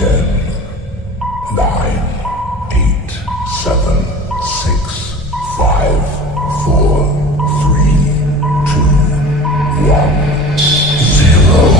10, 9, 8, 7, 6, 5, 4, 3, 2, 1, 0.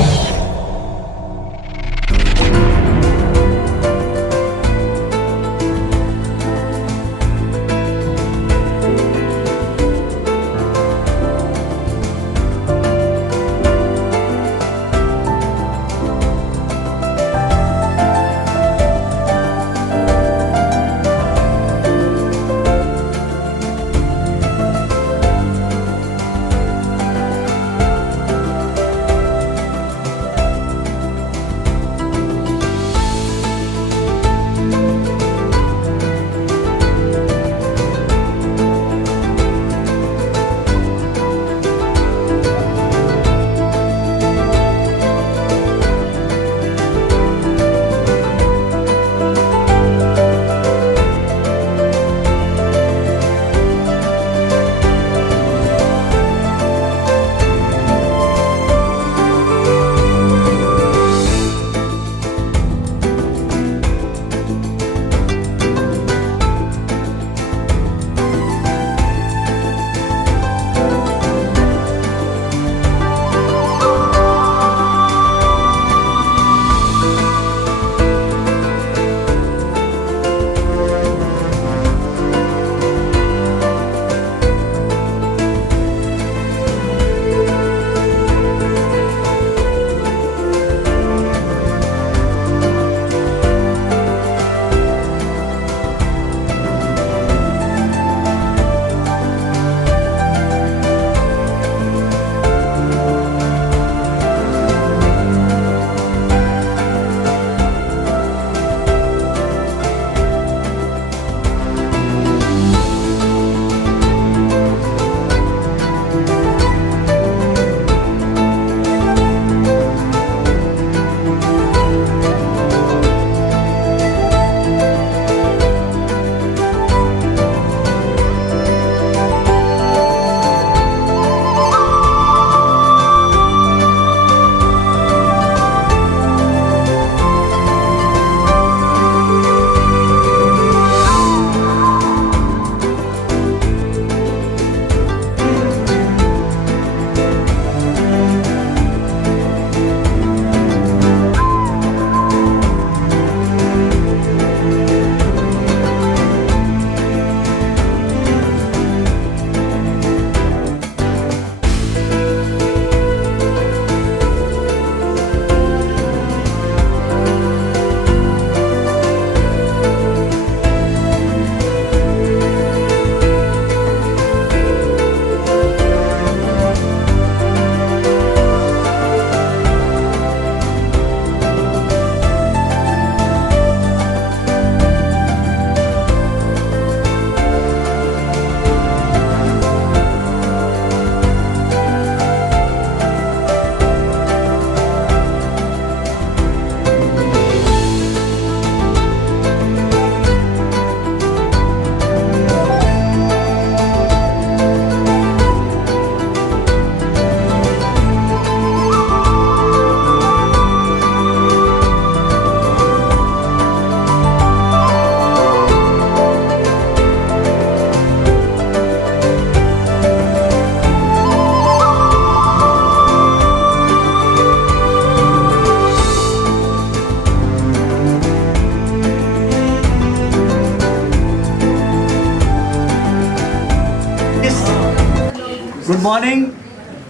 Good morning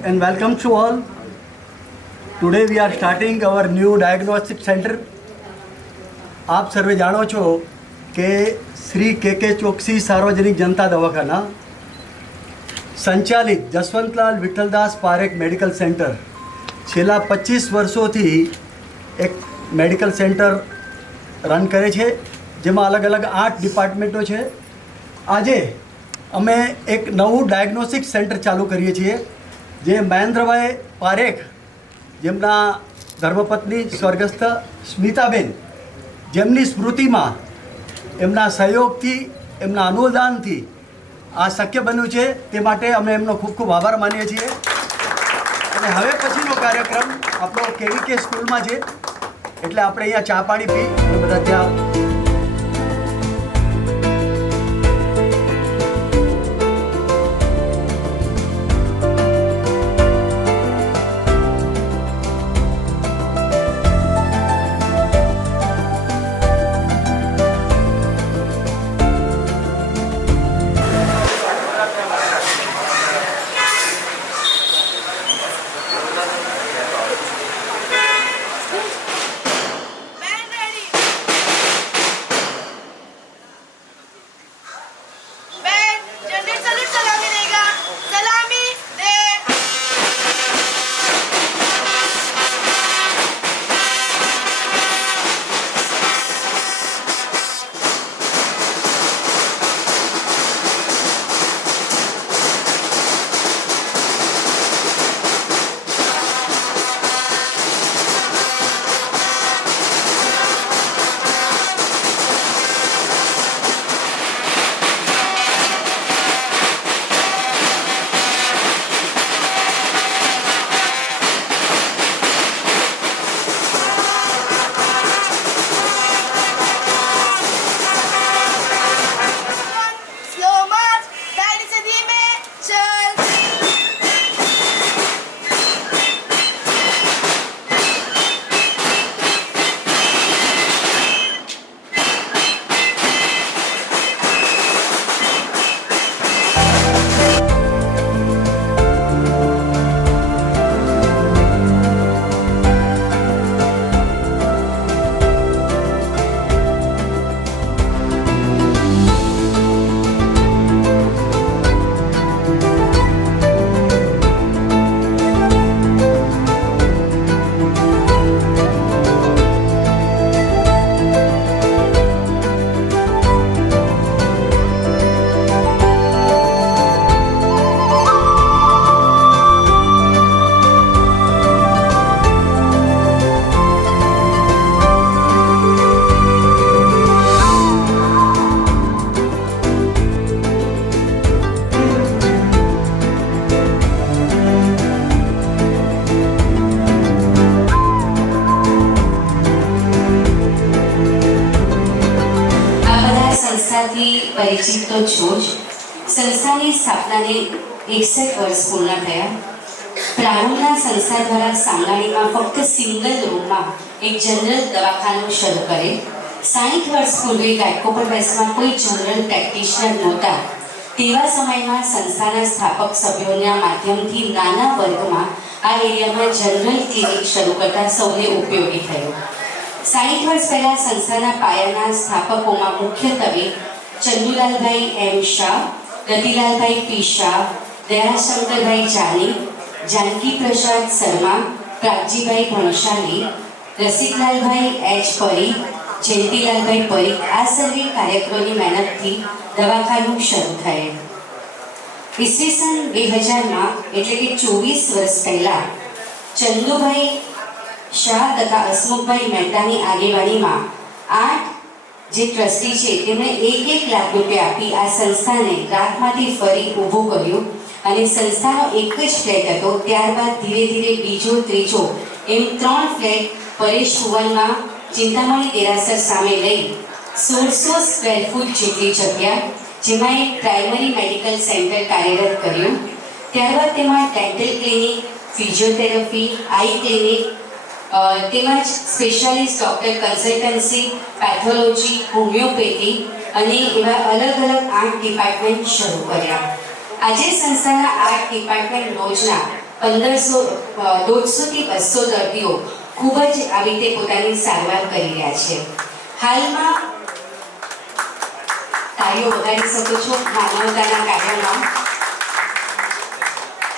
and welcome to all. Today we are starting our new diagnostic center. आप सर्वे जाणो છો કે શ્રી કે ચોકસી સાર્વજનિક જનતા દવાખાના સંચાલિત જસવંતલાલ વિઠ્ઠલદાસ પારેખ મેડિકલ સેન્ટર છેલ્લા 25 વર્ષોથી એક મેડિકલ સેન્ટર રન કરે છે, જેમાં અલગ અલગ 8 ડિપાર્ટમેન્ટો છે. આજે અમે એક નવું ડાયગ્નોસ્ટિક સેન્ટર ચાલુ કરીએ છીએ, જે મહેન્દ્રભાઈ પારેખ, જેમના ધર્મપત્ની સ્વર્ગસ્થ સ્મિતાબેન, જેમની સ્મૃતિમાં એમના સહયોગથી, એમના અનુદાનથી આ શક્ય બન્યું છે. તે માટે અમે એમનો ખૂબ ખૂબ આભાર માનીએ છીએ. અને હવે પછીનો કાર્યક્રમ આપણો કેવીકે સ્કૂલમાં છે, એટલે આપણે અહીંયા ચા પાણી પી અને બધા ત્યાં પરિચિત તો છો જ. સંસ્થાની સ્થાપનાને 61 વર્ષ પૂર્ણ થયા. પ્રારંભના સંસ્થા દ્વારા સાંગાણીમાં ફક્ત સિંગલ રૂમમાં એક જનરલ દવાખાનું શરૂ કરે. 60 વર્ષ પૂર્વે ગાયકોપર વેસ્ટમાં કોઈ જનરલ પ્રેક્ટિશનર નહોતા. તેવા સમયમાં સંસ્થાના સ્થાપક સભ્યોના માધ્યમથી નાના વર્ગમાં આ એરિયામાં જનરલ ક્લિનિક શરૂ કરતા સૌને ઉપયોગી થયો. 60 વર્ષ પહેલા સંસ્થાના પાયાના સ્થાપકોમાં મુખ્યત્વે ચંદુલાલભાઈ એમ શાહ, રતિલાલભાઈ પી શાહ, દયાશંકરભાઈ જાની, જાનકી પ્રસાદ શર્મા, પ્રાગજીભાઈ ભણશાલી, રસિકલાલભાઈ એચ પરીખ, જયંતિલાલભાઈ પરીખ આ સર્વે કાર્યકરોની મહેનતથી દવાખાનું શરૂ થયેલ. ઈસવીસન 2000માં એટલે કે 24 વર્ષ પહેલા ચંદુભાઈ શાહ તથા હસમુખભાઈ મહેતાની આગેવાનીમાં 8 જે ટ્રસ્ટી છે તેમણે 1 લાખ રૂપિયા આપી આ સંસ્થાને રાખમાંથી ફરી ઊભું કર્યું અને સંસ્થાનો એક જ ફ્લેટ હતો. ત્યારબાદ ધીરે ધીરે બીજો, ત્રીજો એમ 3 ફ્લેટ પરેશ ભુવનમાં ચિંતામણી દેરાસર સામે લઈ 1600 સ્ક્વેર ફૂટ જેટલી જગ્યા, જેમાં એક પ્રાઇમરી મેડિકલ સેન્ટર કાર્યરત કર્યું. ત્યારબાદ તેમાં ડેન્ટલ ક્લિનિક, ફિઝિયોથેરાપી, આઈ ક્લિનિક તેમજ specialist doctor consultancy, pathology, homeopathy અને એવા અલગ અલગ 8 ડિપાર્ટમેન્ટ શરૂ કર્યા. આજે સંસ્થાના 8 ડિપાર્ટમેન્ટ રોજના 150 થી 200 દર્દીઓ ખૂબ જ આવી રીતે પોતાની સારવાર કરી રહ્યા છે. હાલમાં તાળીઓ વગાડી શકો છો માનવતાના કાર્યમાં.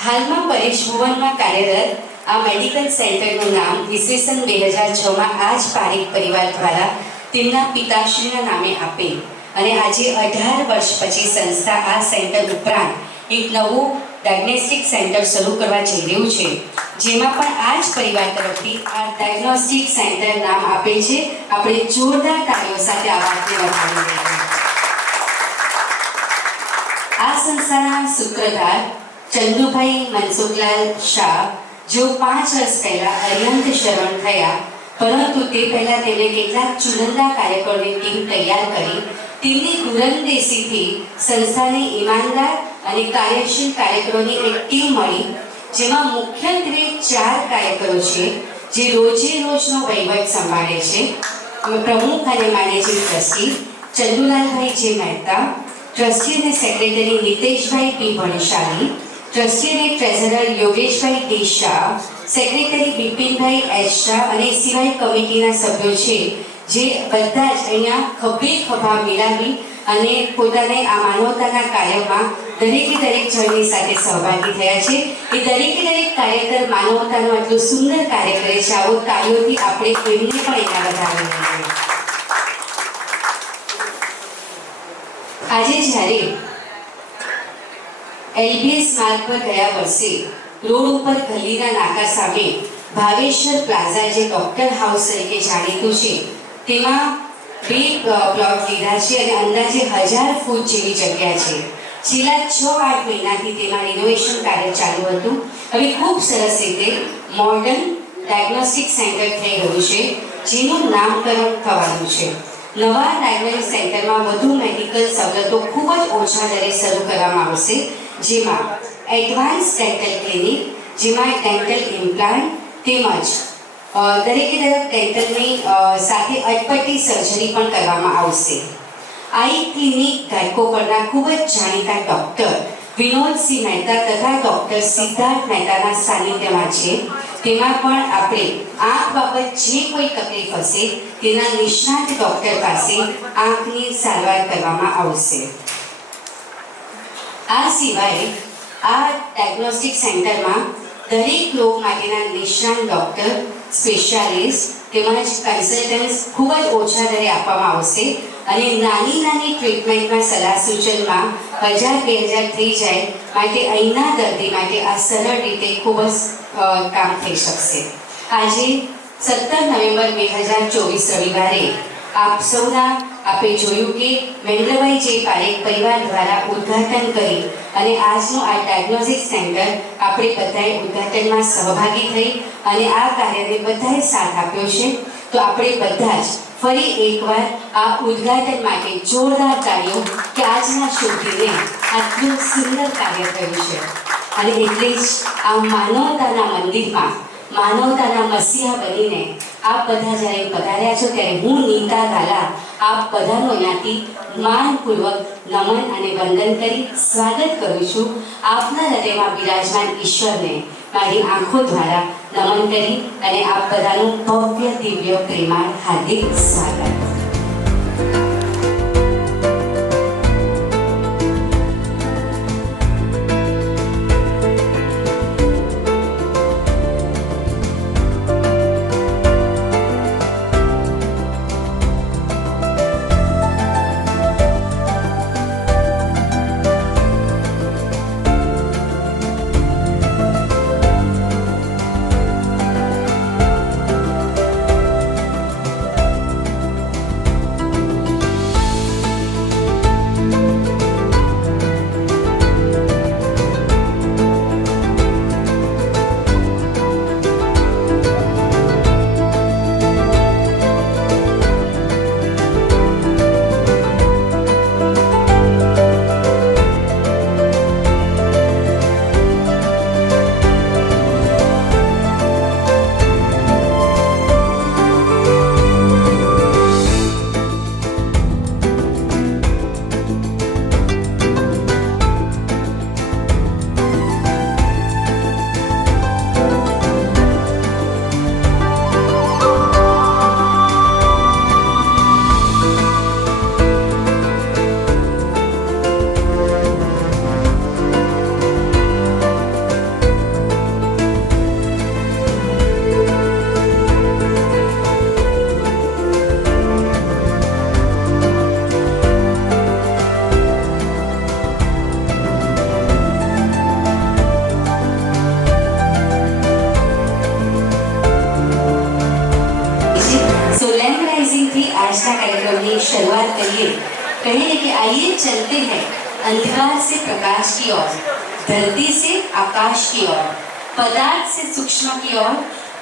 હાલમાં પરેશ ભુવનમાં કાર્યરત આ મેડિકલ સેન્ટરનું નામ ઈસવીસન 2006માં આ જ પારીખ પરિવાર દ્વારા તેમના પિતાશ્રીના નામે આપેલ અને આજે 18 વર્ષ પછી સંસ્થા આ સેન્ટર ઉપરાંત એક નવું ડાયગ્નોસ્ટિક સેન્ટર શરૂ કરવા જઈ રહ્યું છે, જેમાં પણ આ જ પરિવાર તરફથી આ ડાયગ્નોસ્ટિક સેન્ટર નામ આપેલ છે. આપણે જોરદાર તાળીઓ સાથે આ વાતને વધાવી રહ્યા છીએ. આ સંસ્થાના સૂત્રધાર ચંદુભાઈ મનસુખલાલ શાહ, જો 5 વર્ષ પહેલા અરિહંત શરણ થયા પરંતુ તે પહેલાં તેમણે કેટલાક ચુનંદા કાર્યકરોની ટીમ તૈયાર કરી તેમની દૂરંદેશીથી સંસ્થાની ઈમાનદાર અને કાર્યશીલ કાર્યકરોની એક ટીમ મળી, જેમાં મુખ્યત્વે 4 કાર્યકરો છે જે રોજે રોજનો વહીવટ સંભાળે છે. પ્રમુખ અને managing trustee Chandulalbhai J Mehta, trustee અને secretary Niteshbhai P Bhanshali, trustee અને treasurer Yogeshbhai D Shah, secretary Bipinbhai H Shah અને સિવાય કમિટીના સભ્યો છે જે બધા જ અહીંયા ખભે ખભા મિલાવી અને પોતાને આ માનવતાના કાર્યમાં દરેકે દરેક જણની સાથે સહભાગી થયા છે. એ દરેકે દરેક કાર્યકર માનવતાનું આટલું સુંદર કાર્ય કરે છે. આવો કાર્યોથી આપણે એમને પણ એના વધારવું જોઈએ. આજે જ્યારે એલબીએસ માર્ગ પર ગયા વર્ષે રોડ ઉપર ગલીના નાકા સામે ભાવેશ્વર પ્લાઝા જે ડોક્ટર હાઉસ તરીકે જાણીતું છે તેમાં 2 પ્લોટ લીધા છે અને અંદાજે 1000 ફૂટ જેવી જગ્યા છે. છેલ્લા 6-8 મહિનાથી તેમાં રિનોવેશન કાર્ય ચાલુ હતું. હવે ખૂબ સરસ રીતે મોડર્ન ડાયગ્નોસ્ટિક સેન્ટર થઈ ગયું છે, જેનું નામકરણ થવાનું છે. નવા ડાયગ્નોસ્ટિક સેન્ટરમાં વધુ મેડિકલ સવલતો ખૂબ જ ઓછા દરે શરૂ કરવામાં આવશે, જેમાં એડવાન્સ ડેન્ટલ ક્લિનિક, જેમાં ડેન્ટલ ઇમ્પ્લાન્ટ તેમજ દરેકે દરેક ડેન્ટલની સાથે અટપટી સર્જરી પણ કરવામાં આવશે. આઈ ક્લિનિક ગાયકો પરના ખૂબ જ જાણીતા ડૉક્ટર વિનોદસિંહ મહેતા તથા ડૉક્ટર સિદ્ધાર્થ મહેતાના સાનિધ્યમાં છે. તેમાં પણ આપણે આંખ બાબત જે કોઈ તકલીફ હશે તેના નિષ્ણાત ડૉક્ટર પાસે આંખની સારવાર કરવામાં આવશે. આ સિવાય આ ડાયગ્નોસ્ટિક સેન્ટરમાં દરેક રોગ માટેના નિષ્ણાત ડૉક્ટર, સ્પેશિયાલિસ્ટ તેમજ કન્સલ્ટન્ટ્સ ખૂબ જ ઓછા દરે આપવામાં આવશે અને નાની નાની ટ્રીટમેન્ટમાં સલાહ સૂચનમાં 1000-2000 થઈ જાય માટે અહીંના દર્દી માટે આ સરળ રીતે ખૂબ જ કામ થઈ શકશે. આજે 17 નવેમ્બર 2024 રવિવારે આપ સૌના આપે જોયું કે મહેન્દ્રભાઈ જે પારેખ પરિવાર દ્વારા ઉદ્ઘાટન કરી અને આજનું આ ડાયગ્નોસ્ટિક સેન્ટર આપણે બધાએ ઉદ્ઘાટનમાં સહભાગી થઈ અને આ કાર્યને બધાએ સાથ આપ્યો છે. તો આપણે બધા જ ફરી એકવાર આ ઉદ્ઘાટન માટે જોરદાર તાળીઓ કે આજના શુભ દિને આટલું સુંદર કાર્ય થયું છે. અને એટલે જ આ માનવતાના મંદિરમાં માનવતાના મસીહા બનીને આપ બધા જ્યારે પધાર્યા છો ત્યારે હું નીતા ગાલા આપ બધાનો અહીંયાથી માનપૂર્વક નમન અને વંદન કરી સ્વાગત કરું છું. આપના હૃદયમાં બિરાજમાન ઈશ્વરને મારી આંખો દ્વારા નમન કરી અને આપ બધાનું ભવ્ય દિવ્ય પ્રેમાળ હાર્દિક સ્વાગત. આજના કાર્યक्रम की शुरुआत करिए. कहें कि आइए चलते हैं अंधकार से प्रकाश की ओर, धरती से आकाश की ओर, पदार्थ से सूक्ष्म की ओर,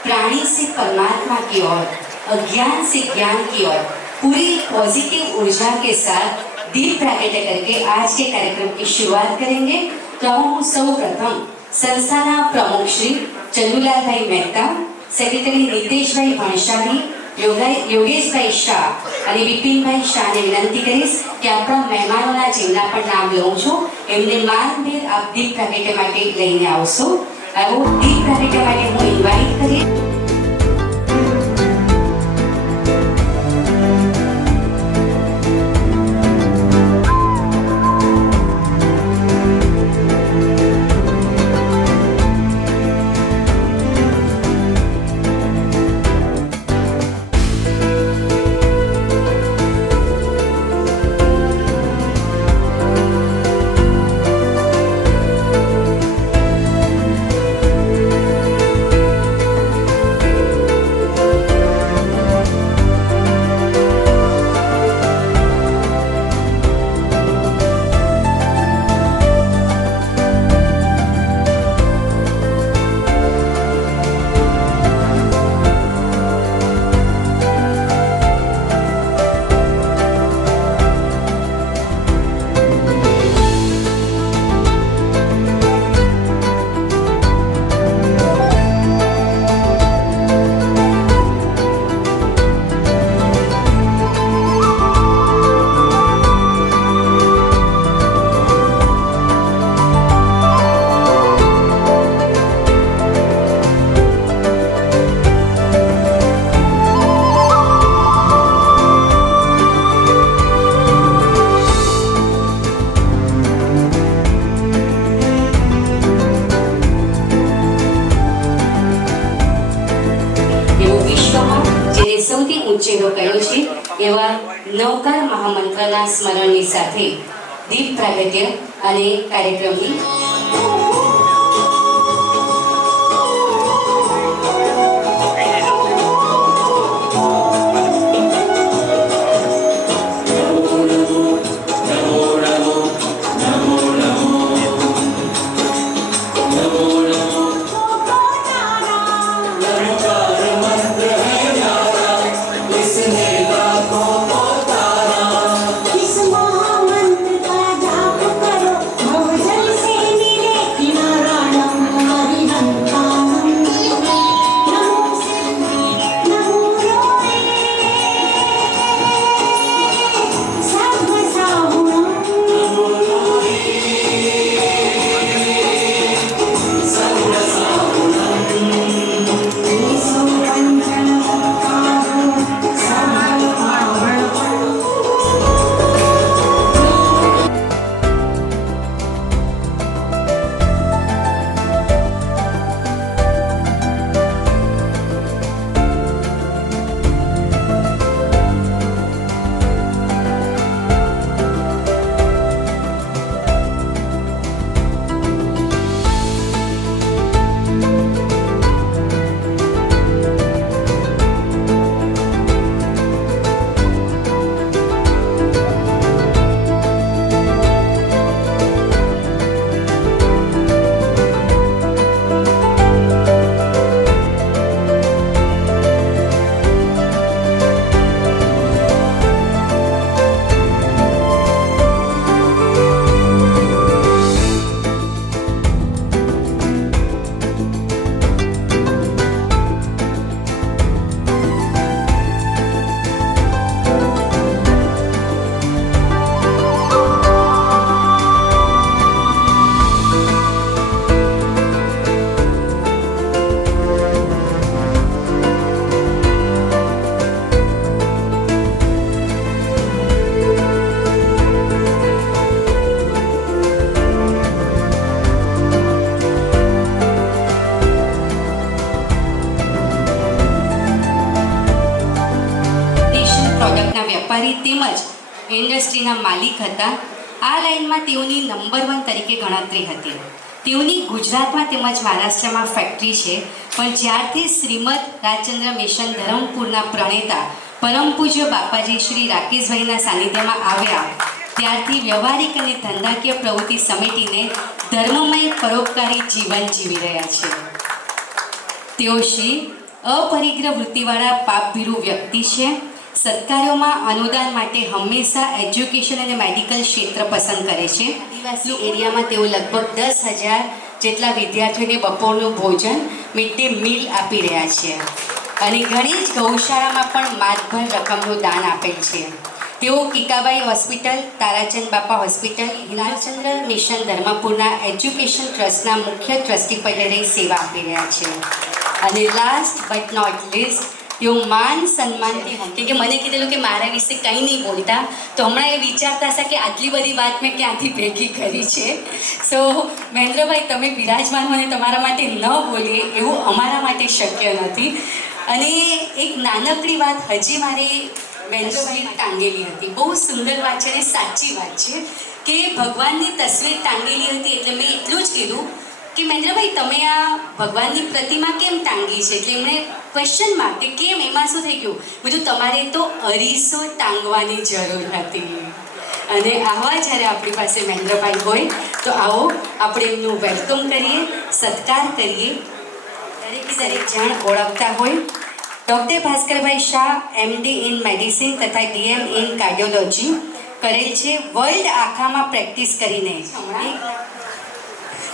प्राणी से परमात्मा की ओर, अज्ञान से ज्ञान की ओर पूरी पॉजिटिव ऊर्जा के साथ दीप प्रागट्य करके आज के कार्यक्रम की शुरुआत करेंगे। तो हम सौ प्रथम संस्थाना प्रमुख श्री चंदुलालभाई मेहता, सेक्रेटरी नितेशभाई भणशाली, યોગેશભાઈ શાહ અને વિપિનભાઈ શાહને વિનંતી કરીશ કે આપણા મહેમાનોના જેમના પણ નામ લઉં છું એમને માનભેર આપ દીપ પ્રાગટ્ય માટે લઈને આવશો। આવો દીપ પ્રાગટ્ય માટે હું ઇન્વાઇટ કરી ઉચ્ચેરો કર્યો છે એવા નવકાર મહામંત્રના સ્મરણની સાથે દીપ પ્રાગટ્ય અને કાર્યક્રમની વેપારી તેમજ ઇન્ડસ્ટ્રીના માલિક હતા। આ લાઇનમાં તેઓની નંબર 1 તરીકે ગણતરી હતી। તેઓની ગુજરાતમાં તેમજ મહારાષ્ટ્રમાં ફેક્ટરી છે, પણ જ્યારથી શ્રીમદ રાજચંદ્ર મિશન ધરમપુરના પ્રણેતા પરમ પૂજ્ય બાપાજી શ્રી રાકેશભાઈના સાનિધ્યમાં આવ્યા ત્યારથી વ્યવહારિક અને ધંધાકીય પ્રવૃત્તિ સમેટીને ધર્મમય પરોપકારી જીવન જીવી રહ્યા છે। તેઓ શ્રી અપરિગ્રહ વૃત્તિવાળા પાપભીરુ વ્યક્તિ છે. સરકારોમાં અનુદાન માટે હંમેશા એજ્યુકેશન અને મેડિકલ ક્ષેત્ર પસંદ કરે છે. આદિવાસી એરિયામાં તેઓ લગભગ 10,000 જેટલા વિદ્યાર્થીઓને બપોરનું ભોજન મિડ ડે મીલ આપી રહ્યા છે અને ઘણી જ ગૌશાળામાં પણ માતભર રકમનું દાન આપેલ છે. તેઓ કિકાબાઈ હોસ્પિટલ, તારાચંદ બાપા હોસ્પિટલ, હિલાલચંદ્ર મિશન ધર્મપુરના એજ્યુકેશન ટ્રસ્ટના મુખ્ય ટ્રસ્ટી પદે રહી સેવા આપી રહ્યા છે. અને લાસ્ટ બટ નોટ લીસ્ટ, તેઓ માન સન્માનથી, કેમ કે મને કીધેલું કે મારા વિશે કંઈ નહીં બોલતા, તો હમણાં એ વિચારતા હશે કે આટલી બધી વાત મેં ક્યાંથી ભેગી કરી છે. સો મહેન્દ્રભાઈ, તમે બિરાજમાન મને તમારા માટે ન બોલીએ એવું અમારા માટે શક્ય નથી. અને એક નાનકડી વાત હજી મારી મહેન્દ્રભાઈ ટાંગેલી હતી, બહુ સુંદર વાત છે અને સાચી વાત છે કે ભગવાનની તસવીર ટાંગેલી હતી. એટલે મેં એટલું જ કીધું કે મહેન્દ્રભાઈ, તમે આ ભગવાનની પ્રતિમા કેમ ટાંગી છે? એટલે એમણે ક્વેશ્ચન માર્ક કે કેમ, એમાં શું થઈ ગયું? બધું તમારે તો અરીસો ટાંગવાની જરૂર હતી. અને આવા જ્યારે આપણી પાસે મહેન્દ્રભાઈ હોય તો આવો આપણે એમનું વેલકમ કરીએ, સત્કાર કરીએ. દરેક જણ ઓળખતા હોય. Doctor Bhaskarbhai Shah MD in medicine તથા DM ઇન કાર્ડિયોલોજી કરેલ છે. વર્લ્ડ આખામાં પ્રેક્ટિસ કરીને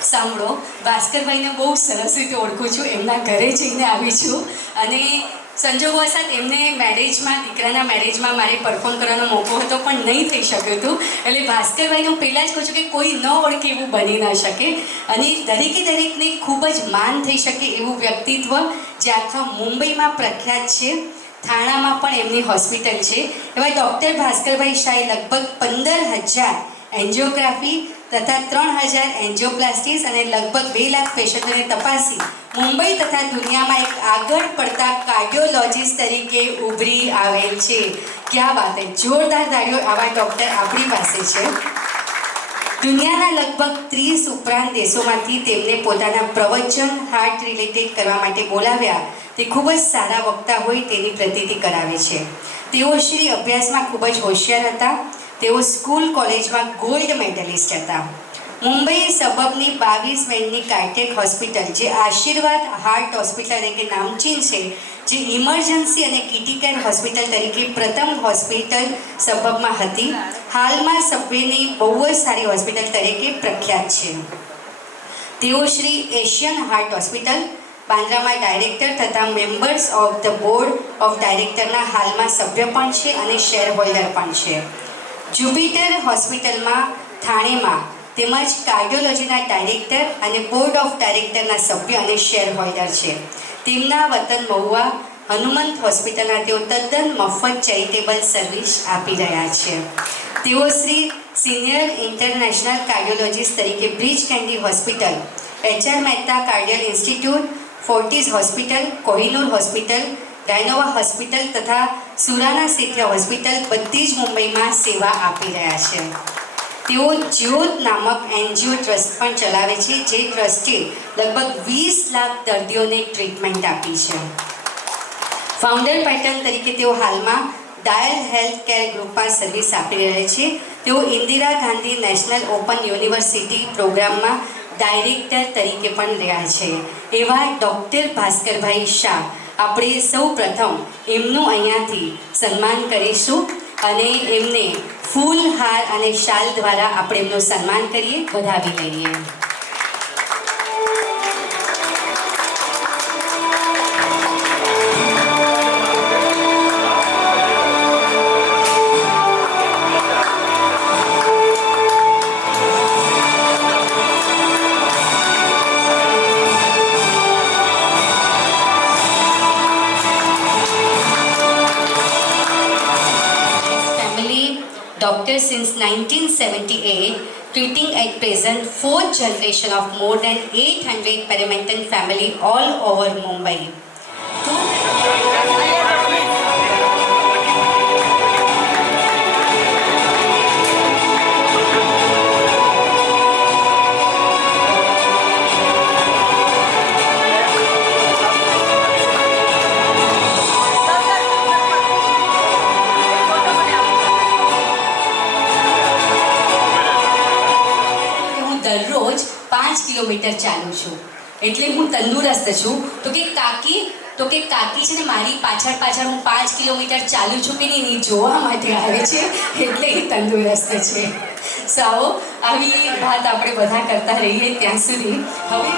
સાંભળો, ભાસ્કરભાઈને બહુ સરસ રીતે ઓળખું છું, એમના ઘરે જઈને આવી છું અને સંજોગવશાત એમને મેરેજમાં, દીકરાના મેરેજમાં મારે પરફોર્મ કરવાનો મોકો હતો પણ નહીં થઈ શક્યું હતું. એટલે ભાસ્કરભાઈને હું પહેલાં જ કહું છું કે કોઈ ન ઓળખે એવું બની ન શકે અને દરેકને ખૂબ જ માન થઈ શકે એવું વ્યક્તિત્વ જે આખા મુંબઈમાં પ્રખ્યાત છે. થાણામાં પણ એમની હોસ્પિટલ છે. એવા ડૉક્ટર ભાસ્કરભાઈ શાહે લગભગ 15,000 એન્જિયોગ્રાફી તથા 3,000 એન્જિયોપ્લાસ્ટીસ અને લગભગ 2 લાખ પેશન્ટોને તપાસી મુંબઈ તથા દુનિયામાં એક આગળ પડતા કાર્ડિયોલોજિસ્ટ તરીકે ઉભરી આવેલ છે. ક્યાં વાત હે, જોરદાર તાળીઓ આવા ડૉક્ટર આપણી પાસે છે. દુનિયાના લગભગ 30 ઉપરાંત દેશોમાંથી તેમને પોતાના પ્રવચન હાર્ટ રિલેટેડ કરવા માટે બોલાવ્યા. તે ખૂબ જ સારા વક્તા હોય તેની પ્રતીતિ કરાવે છે. તેઓ શ્રી અભ્યાસમાં ખૂબ જ હોશિયાર હતા. તેઓ સ્કૂલ કોલેજમાં ગોલ્ડ મેડલિસ્ટ હતા. મુંબઈ સબબની 22 બેડની કાર્ડિયક હોસ્પિટલ જે આશીર્વાદ હાર્ટ હોસ્પિટલ તરીકે નામચીન છે, જે ઇમરજન્સી અને ક્રિટિકલ હોસ્પિટલ તરીકે પ્રથમ હોસ્પિટલ સબબમાં હતી, હાલમાં સબવેની બહુ જ સારી હોસ્પિટલ તરીકે પ્રખ્યાત છે. તેઓ શ્રી એશિયન હાર્ટ હોસ્પિટલ બાંદ્રામાં ડાયરેક્ટર તથા members of the board of ડાયરેક્ટરના હાલમાં સભ્ય પણ છે અને શેર હોલ્ડર પણ છે. જુપિટર હોસ્પિટલમાં થાણેમાં તેમજ કાર્ડિયોલોજીના ડાયરેક્ટર અને બોર્ડ ઓફ ડાયરેક્ટરના સભ્ય અને શેર હોલ્ડર છે. તેમના વતન મહુવા હનુમંત હોસ્પિટલના તેઓ તદ્દન મફત ચેરિટેબલ સર્વિસ આપી રહ્યા છે. તેઓ શ્રી સિનિયર ઇન્ટરનેશનલ કાર્ડિયોલોજીસ્ટ તરીકે Breach Candy Hospital, HR Mehta cardiac institute, Fortis Hospital, Kohinoor Hospital, Dynova Hospital તથા સુરાના સેઠિયા હોસ્પિટલ બધી જ મુંબઈમાં સેવા આપી રહ્યા છે. તેઓ જ્યોત નામક NGO ટ્રસ્ટ પણ ચલાવે છે, જે ટ્રસ્ટે લગભગ 20 લાખ દર્દીઓને ટ્રીટમેન્ટ આપી છે. ફાઉન્ડર પેટર્ન તરીકે તેઓ હાલમાં ડાયલ હેલ્થ કેર ગ્રુપમાં સર્વિસ આપી રહ્યા છે. તેઓ Indira Gandhi national open university પ્રોગ્રામમાં ડાયરેક્ટર તરીકે પણ રહ્યા છે. એવા ડૉક્ટર ભાસ્કરભાઈ શાહ, આપણે સૌ પ્રથમ એમનું અહીંયાથી સન્માન કરીશું અને એમને ફૂલ, હાર અને શાલ દ્વારા આપણે એમનું સન્માન કરીએ, વધાવી લઈએ. Doctor since 1978, treating at present 4th generation of more than 800 perimental family all over Mumbai. દરરોજ 5 કિલોમીટર ચાલું છું, એટલે હું તંદુરસ્ત છું. તો કે કાકી તો કે કાકી છે ને મારી પાછળ પાછળ હું 5 કિલોમીટર ચાલું છું કે નહીં જોવા માટે આવે છે એટલે એ તંદુરસ્ત છે. સાઓ આવી વાત આપણે બધા કરતા રહીએ ત્યાં સુધી હવે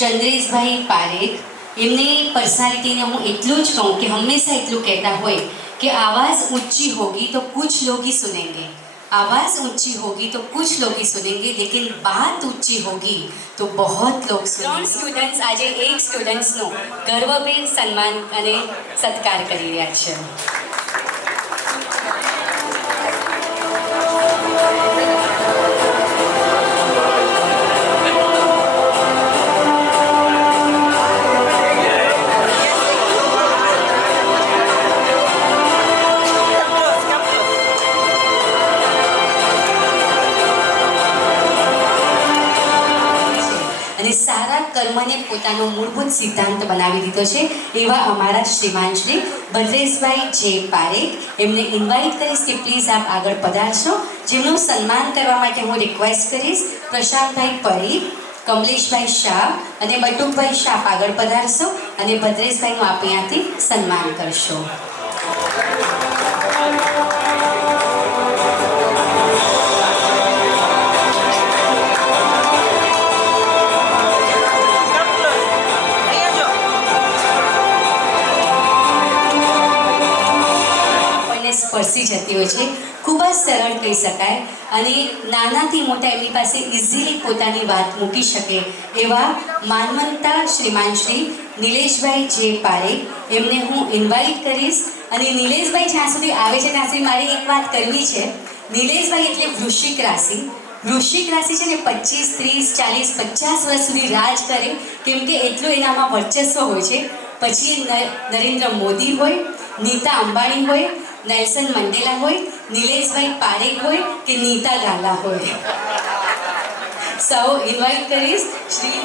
ચંદ્રેશભાઈ પારેખ એમની પર્સનાલિટીને હું એટલું જ કહું કે હંમેશા એટલું કહેતા હોય કે आवाज़ ऊंची होगी तो कुछ लोग ही सुनेंगे, आवाज़ ऊंची होगी तो कुछ लोग ही सुनेंगे, लेकिन बात ऊंची होगी तो बहुत लोग सुनेंगे. 3 સ્ટુડન્ટ્સ આજે એક સ્ટુડન્ટ્સનો ગર્વભેર સન્માન અને સત્કાર કરી રહ્યા છે. સારા કર્મને પોતાનો મૂળભૂત સિદ્ધાંત બનાવી દીધો છે એવા અમારા શ્રીમાન શ્રી ભદ્રેશભાઈ જે પારેખ એમને ઇન્વાઇટ કરીશ કે પ્લીઝ આપ આગળ પધારશો. જેમનું સન્માન કરવા માટે હું રિક્વેસ્ટ કરીશ પ્રશાંતભાઈ પરીખ, કમલેશભાઈ શાહ અને બટુકભાઈ શાહ આગળ પધારશો અને ભદ્રેશભાઈનું આપ અહીંયાથી સન્માન કરશો. સ્પર્શી જતી હોય છે, ખૂબ જ સરળ કહી શકાય અને નાનાથી મોટા એમની પાસે ઇઝીલી પોતાની વાત મૂકી શકે એવા માનવંતા શ્રીમાન શ્રી નિલેશભાઈ જે પારેખ એમને હું ઇન્વાઇટ કરીશ. અને નિલેશભાઈ જ્યાં સુધી આવે છે ત્યાં સુધી મારે એક વાત કરવી છે. નિલેશભાઈ એટલે વૃશ્ચિક રાશિ. વૃશ્ચિક રાશિ છે ને 25, 30, 40, 50 વર્ષ સુધી રાજ કરે કેમ કે એટલું એનામાં વર્ચસ્વ હોય છે. પછી નરેન્દ્ર મોદી હોય, નીતા અંબાણી હોય, નેલ્સન મંડેલા હોય, નિલેશભાઈ પારેખ હોય કે નીતા ગાલા હોય. સૌ ઇન્વાઇટ કરીશ શ્રી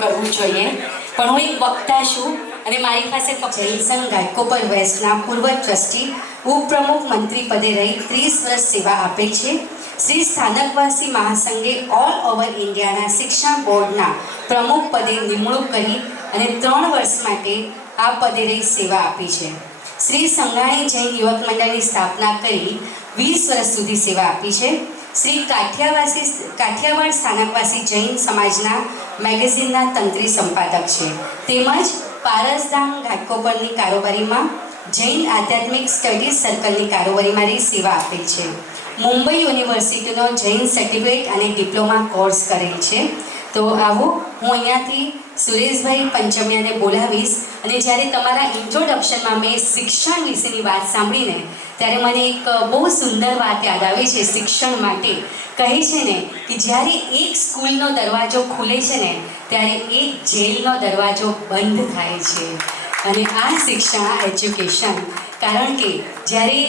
કરવું જોઈએ. પણ હું એક વક્તા છું અને મારી પાસે જૈનસંઘ ઘાટકોપર વેસ્ટના પૂર્વ ટ્રસ્ટી ઉપપ્રમુખ મંત્રી પદે રહી 30 વર્ષ સેવા આપે છે. શ્રી સ્થાનકવાસી મહાસંઘે ઓલ ઓવર ઇન્ડિયાના શિક્ષણ બોર્ડના પ્રમુખ પદે નિમણૂક કરી અને 3 વર્ષ માટે આ પદે રહી સેવા આપી છે. શ્રી સંઘાણી જૈન યુવક મંડળની સ્થાપના કરી 20 વર્ષ સુધી સેવા આપી છે. શ્રી કાઠિયાવાડ સ્થાનકવાસી જૈન સમાજના મેગેઝિનના તંત્રી સંપાદક છે. તેમજ પારસધામ ઘાટકોપરની કારોબારીમાં જૈન આધ્યાત્મિક સ્ટડીઝ સર્કલની કારોબારીમાં રહી સેવા આપેલ છે. મુંબઈ યુનિવર્સિટીનો જૈન સર્ટિફિકેટ અને ડિપ્લોમા કોર્સ કરેલ છે. તો આવો હું અહીંયાથી સુરેશભાઈ પંચમિયાને બોલાવીશ અને જ્યારે તમારા ઇન્ટ્રોડક્શનમાં મેં શિક્ષણ વિશેની વાત સાંભળીને ત્યારે મને એક બહુ સુંદર વાત યાદ આવી છે શિક્ષણ માટે. કહે છે ને કે જ્યારે એક સ્કૂલનો દરવાજો ખુલે છે ને ત્યારે એક જેલનો દરવાજો બંધ થાય છે. અને આ શિક્ષણ, આ એજ્યુકેશન, કારણ કે જ્યારે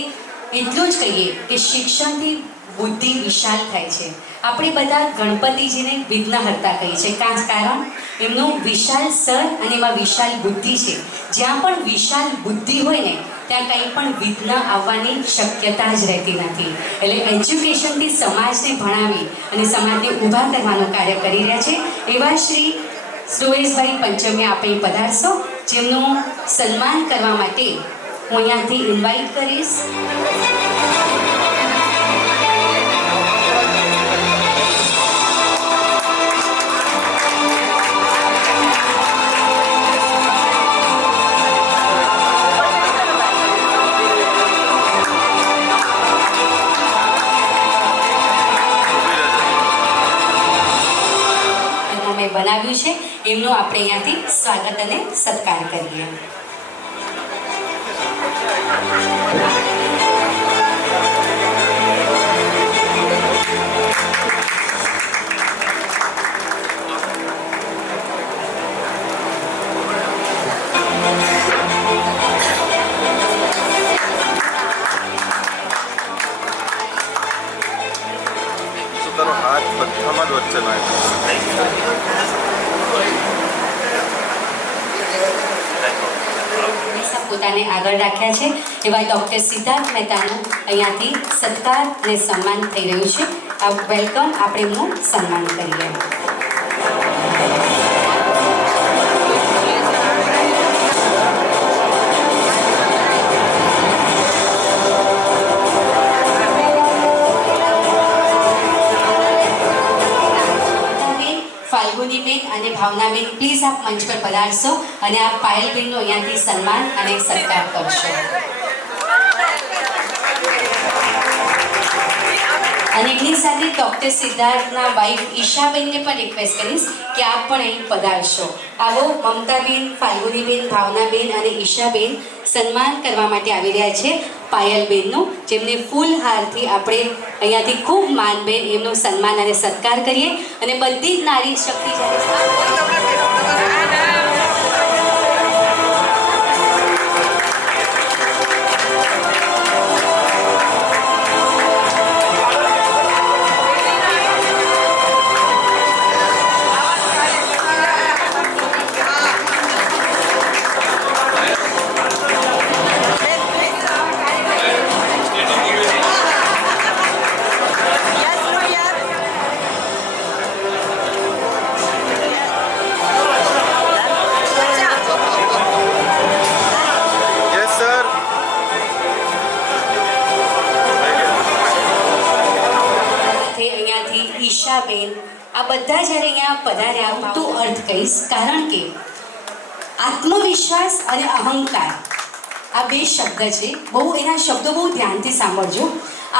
એટલું જ કહીએ કે શિક્ષણથી બુદ્ધિ વિશાળ થાય છે. આપણે બધા ગણપતિજીને વિઘ્નહર્તા કહીએ છીએ કારણ એમનું વિશાળ સર અને એમાં વિશાળ બુદ્ધિ છે. જ્યાં પણ વિશાળ બુદ્ધિ હોય ને ત્યાં કંઈ પણ વિઘ્ન આવવાની શક્યતા જ રહેતી નથી. એટલે એજ્યુકેશનથી સમાજને ભણાવી અને સમાજને ઊભા કરવાનું કાર્ય કરી રહ્યા છે એવા શ્રી સુરેશભાઈ પંચમે આપણે પધારશો, જેમનું સન્માન કરવા માટે હું અહીંયાથી ઇન્વાઇટ કરીશ. બનાવ્યું છે એમનું આપણે અહીંયાથી સ્વાગત અને સત્કાર કરીએ. તારો હાથ બધામાં જ વચ્ચે પોતાને આગળ રાખ્યા છે એવા ડૉક્ટર સિદ્ધાર્થ મહેતાનું અહીંયાથી સત્કાર અને સન્માન થઈ રહ્યું છે. આ વેલકમ, આપણે એમનું સન્માન કરીએ. ફાલ્ગુનીબેન અને ભાવનાબેન, પ્લીઝ આપ મંચ પર પધારશો અને આપ પાયલબેનનો અહીંયાથી સન્માન અને સત્કાર કરશો. અને એમની સાથે ડૉક્ટર સિદ્ધાર્થના વાઇફ ઈશાબેનને પણ રિક્વેસ્ટ કરીશ કે આપ પણ અહીં પધારશો. આવો, મમતાબેન, ફાલ્ગુનીબેન, ભાવનાબેન અને ઈશાબેન સન્માન કરવા માટે આવી રહ્યા છે પાયલબેનનું, જેમને ફૂલહારથી આપણે અહીંયાથી ખૂબ માનબેન એમનું સન્માન અને સત્કાર કરીએ. અને બધી જ નારી શક્તિ ઈશાબેન, આ બધા જ્યારે અહીંયા પધાર્યા તો અર્થ કહીશ, કારણ કે આત્મવિશ્વાસ અને અહંકાર આ બે શબ્દ છે. બહુ એના શબ્દો બહુ ધ્યાનથી સાંભળજો.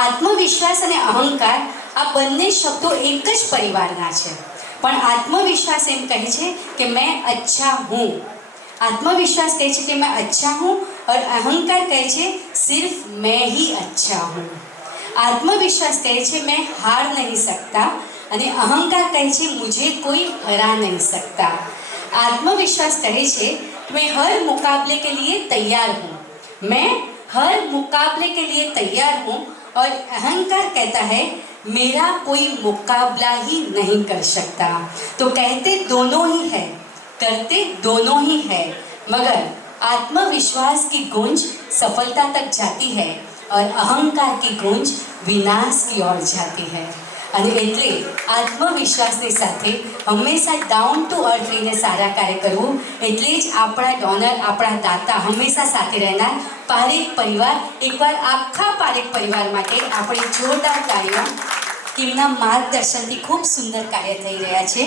આત્મવિશ્વાસ અને અહંકાર આ બંને શબ્દો એક જ પરિવારના છે. પણ આત્મવિશ્વાસ એમ કહે છે કે મેં અચ્છા હું. આત્મવિશ્વાસ કહે છે કે मैं अच्छा हूँ और अहंकार કહે છે सिर्फ मैं ही अच्छा हूँ. आत्मविश्वास कहे छे मैं हार नहीं सकता અને अहंकार कहे छे मुझे कोई हरा नहीं सकता. आत्मविश्वास कहे छे मैं हर मुकाबले के लिए तैयार हूँ, मैं हर मुकाबले के लिए तैयार हूँ. और अहंकार कहता है मेरा कोई मुकाबला ही नहीं कर सकता. तो कहते दोनों ही है, करते दोनों ही है, मगर आत्मविश्वास की गूंज सफलता तक जाती है और अहंकार की गूंज विनाश की ओर जाती है. અને એટલે આત્મવિશ્વાસની સાથે હંમેશા ડાઉન ટુ અર્થ રહીને સારા કાર્ય કરવું, એટલે જ આપણા ડોનર, આપણા દાતા હંમેશા સાથે રહેનાર પારેખ પરિવાર. એકવાર આખા પારેખ પરિવાર માટે આપણે જોરદાર કાર્ય, તેમના માર્ગદર્શનથી ખૂબ સુંદર કાર્ય થઈ રહ્યા છે.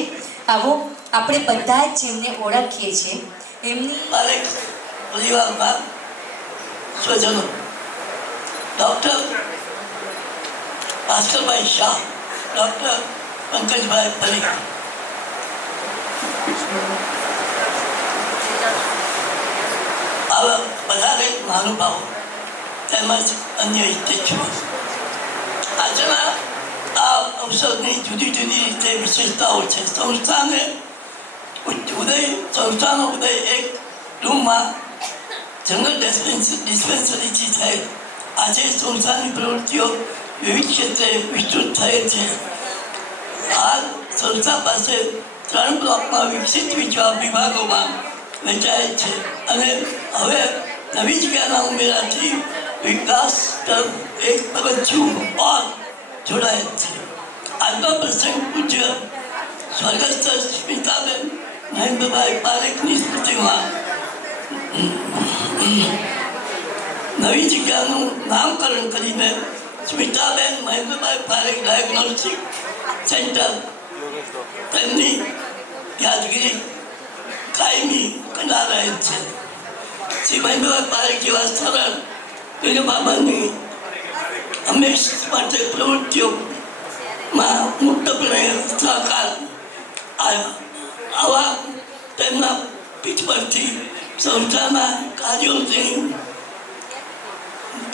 આવો, આપણે બધા જ જેમને ઓળખીએ છીએ એમની પારેખ પરિવારમાં સ્વજનો ડૉક્ટર ભાસ્કરભાઈ શાહ, ડૉક્ટર પંકજભાઈ પરીખ, આવા બધા જ મહાનુભાવો તેમજ અન્ય ઇચ્છુઓ આજના આ અવસરની જુદી જુદી રીતે વિશેષતાઓ છે. સંસ્થાનો ઉદય એક રૂમમાં જનરલ ડિસ્પેન્સરીથી થયેલ. આજે સંસ્થાની પ્રવૃત્તિઓ વિવિધ ક્ષેત્રે વિસ્તૃત થયેલ છે. હાલ સંસ્થા પાસે 3 બ્લોકમાં વિકસિત વિભાગોમાં વહેંચાયેલ છે અને હવે નવી જગ્યાના ઉમેરાથી વિકાસ તરફ એક પગથિયું ઓર જોડાયેલ છે. આજનો પ્રસંગ પૂજ્ય સ્વર્ગસ્થ સ્મિતાબેન મહેન્દ્રભાઈ પારેખની સ્મૃતિમાં નવી જગ્યાનું નામકરણ કરીને સ્મિતાબેન મહેન્દ્રભાઈ પારેખ ડાયગ્નોસ્ટિક સેન્ટર તેમની યાદગીરી કાયમી કરાર રહેલ છે. શ્રી મહેન્દ્રભાઈ પારેખ જેવા સરળ વીરબાબાની હંમેશ માટે પ્રવૃત્તિઓમાં મુક્તપણે સહકાર આવા તેમના પીઠ પરથી સંસ્થાના કાર્યોની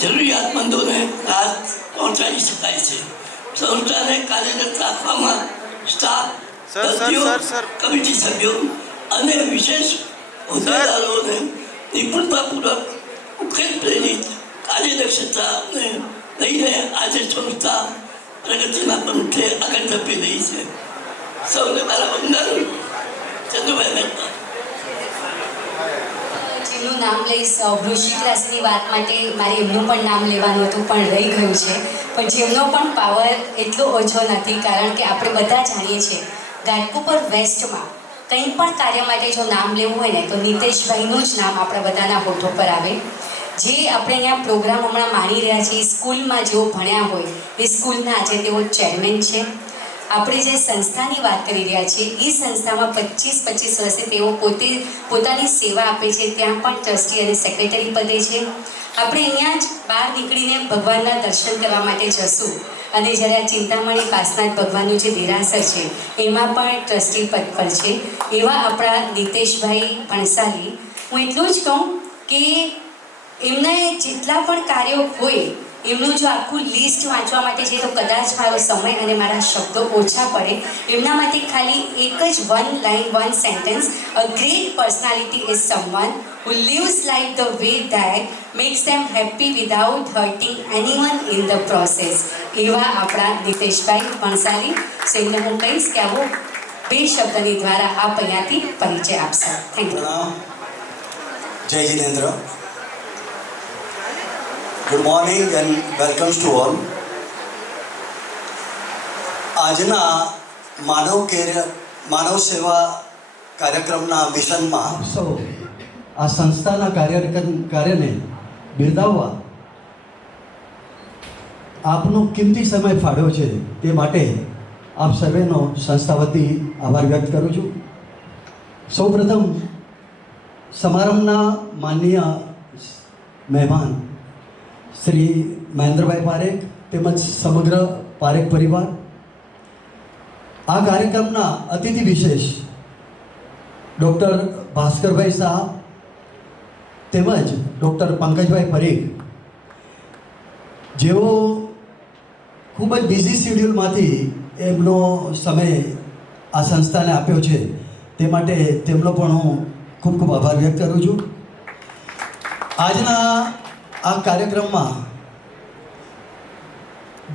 જરૂરિયાતમંદોને રાહત પહોંચાડી શકાય છે. સંસ્થાને કાર્યરત રાખવામાં સ્ટાફ, સદસ્યો, કમિટી સભ્યો અને વિશેષ હોદ્દેદારોને નિપુણતાપૂર્વક ઉકેલ પ્રેરિત કાર્યદક્ષતાને લઈને આજે સંસ્થા પ્રગતિના પંથે આગળ ધપી રહી છે. સૌને મારા વંદન. ચંદુભાઈ મહેતા. જેમનું નામ લઈશ વૃશ્ચિક રાશિની વાત માટે મારે એમનું પણ નામ લેવાનું હતું પણ રહી ગયું છે. પણ જેમનો પણ પાવર એટલો ઓછો નથી, કારણ કે આપણે બધા જાણીએ છીએ ઘાટકોપર વેસ્ટમાં કંઈ પણ કાર્ય માટે જો નામ લેવું હોય ને તો નીતેશભાઈનું જ નામ આપણા બધાના હોઠો પર આવે. જે આપણે અહીંયા પ્રોગ્રામ હમણાં માણી રહ્યા છીએ, સ્કૂલમાં જેઓ ભણ્યા હોય એ સ્કૂલના આજે તેઓ ચેરમેન છે. આપણે જે સંસ્થાની વાત કરી રહ્યા છીએ એ સંસ્થામાં 25 વર્ષથી તેઓ પોતાની સેવા આપે છે. ત્યાં પણ ટ્રસ્ટી અને સેક્રેટરી પદે છે. આપણે અહીંયા જ બહાર નીકળીને ભગવાનના દર્શન કરવા માટે જશું અને જ્યારે આ ચિંતામણી પાસનાથ ભગવાનનું જે દેરાસર છે એમાં પણ ટ્રસ્ટી પદ પર છે એવા આપણા નીતેશભાઈ ભણસાલી. હું એટલું જ કહું કે એમના જેટલા પણ કાર્યો હોય એમનું જો આખું લિસ્ટ વાંચવા માટે છે તો કદાચ મારો સમય અને મારા શબ્દો ઓછા પડે. એમના માટે ખાલી એક જ one line, one sentence: a great personality is someone who lives life the way that makes them happy without hurting anyone in the process. એવા આપણા નીતેશભાઈ ભણસાલી. એમને હું કહીશ કે આવો 2 શબ્દની દ્વારા આપ અહીંયાથી પરિચય આપશો. Thank you. Jai Jinendra. Good morning and welcomes to all. આજના માનવ સેવા કાર્યક્રમના મિશનમાં સૌ આ સંસ્થાના કાર્યને બિરદાવવા આપનો કિંમતી સમય ફાળ્યો છે તે માટે આપ સર્વેનો સંસ્થા વતી આભાર વ્યક્ત કરું છું. સૌપ્રથમ સમારંભના માનનીય મહેમાન શ્રી મહેન્દ્રભાઈ પારેખ તેમજ સમગ્ર પારેખ પરિવાર, આ કાર્યક્રમના અતિથિ વિશેષ ડૉક્ટર ભાસ્કરભાઈ શાહ તેમજ ડૉક્ટર પંકજભાઈ પરીખ, જેઓ ખૂબ જ બિઝી શેડ્યુલમાંથી એમનો સમય આ સંસ્થાને આપ્યો છે તે માટે તેમનો પણ હું ખૂબ ખૂબ આભાર વ્યક્ત કરું છું. આજના આ કાર્યક્રમમાં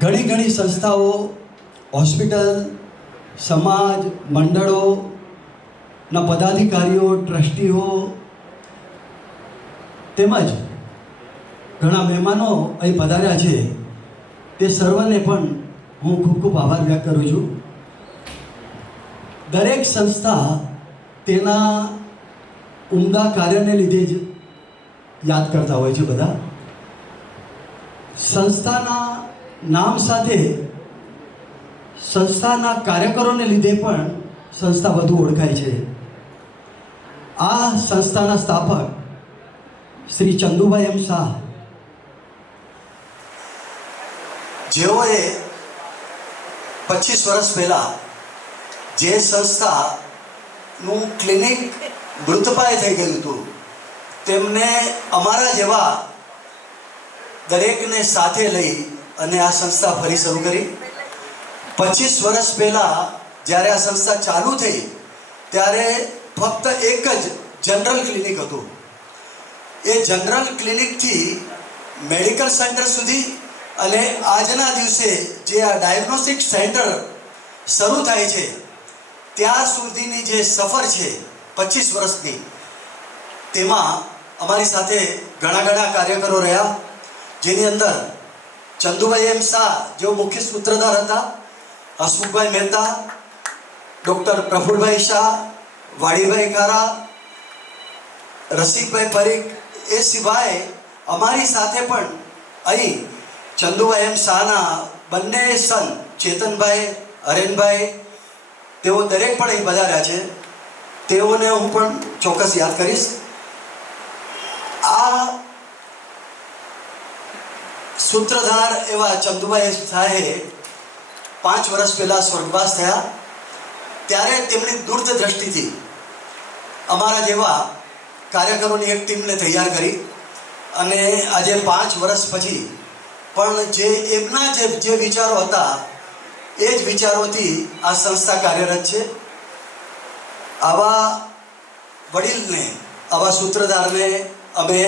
ઘણી સંસ્થાઓ, હોસ્પિટલ, સમાજ મંડળોના પદાધિકારીઓ, ટ્રસ્ટીઓ તેમજ ઘણા મહેમાનો અહીં પધાર્યા છે. તે સર્વને પણ હું ખૂબ ખૂબ આભાર વ્યક્ત કરું છું. દરેક સંસ્થા તેના ઉમદા કાર્યને લીધે જ યાદ કરતા હોય છે બધા. સંસ્થાના નામ સાથે સંસ્થાના કાર્યકરોને લીધે પણ સંસ્થા વધુ ઓળખાય છે. આ સંસ્થાના સ્થાપક શ્રી ચંદુભાઈ એમ શાહ, જેઓએ 25 વર્ષ પહેલાં જે સંસ્થાનું ક્લિનિક મૃતપાય થઈ ગયું હતું, તેમને અમારા જેવા દરેકને સાથે લઈ અને આ સંસ્થા ફરી શરૂ કરી. 25 વર્ષ પહેલાં જ્યારે આ સંસ્થા ચાલુ થઈ ત્યારે ફક્ત એક જ જનરલ ક્લિનિક હતું. એ જનરલ ક્લિનિકથી મેડિકલ સેન્ટર સુધી અને આજના દિવસે જે આ ડાયગ્નોસ્ટિક સેન્ટર શરૂ થાય છે ત્યાં સુધીની જે સફર છે 25 વર્ષની, તેમાં અમારી સાથે ઘણા કાર્યકરો રહ્યા, જેની અંદર ચંદુભાઈ એમ શાહ જેઓ મુખ્ય સૂત્રધાર હતા, હસમુખભાઈ મહેતા, ડૉક્ટર પ્રફુલભાઈ શાહ, વાડીભાઈ ખારા, રસિકભાઈ પરીખ, એ સિવાય અમારી સાથે પણ અહીં ચંદુભાઈ એમ શાહના બંને સન ચેતનભાઈ, હરેનભાઈ, તેઓ દરેક પણ અહીં પધાર્યા છે. તેઓને હું પણ ચોક્કસ યાદ કરીશ. આ સૂત્રધાર એવા ચંદુભાઈ શાહે 5 વર્ષ પહેલાં સ્વર્ગવાસ થયા. ત્યારે તેમની દૂરદ્રષ્ટિથી અમારા જેવા કાર્યકરોની એક ટીમને તૈયાર કરી અને આજે 5 વર્ષ પછી પણ જે એમના જે વિચારો હતા એ જ વિચારોથી આ સંસ્થા કાર્યરત છે. આવા વડીલને, આવા સૂત્રધારને અમે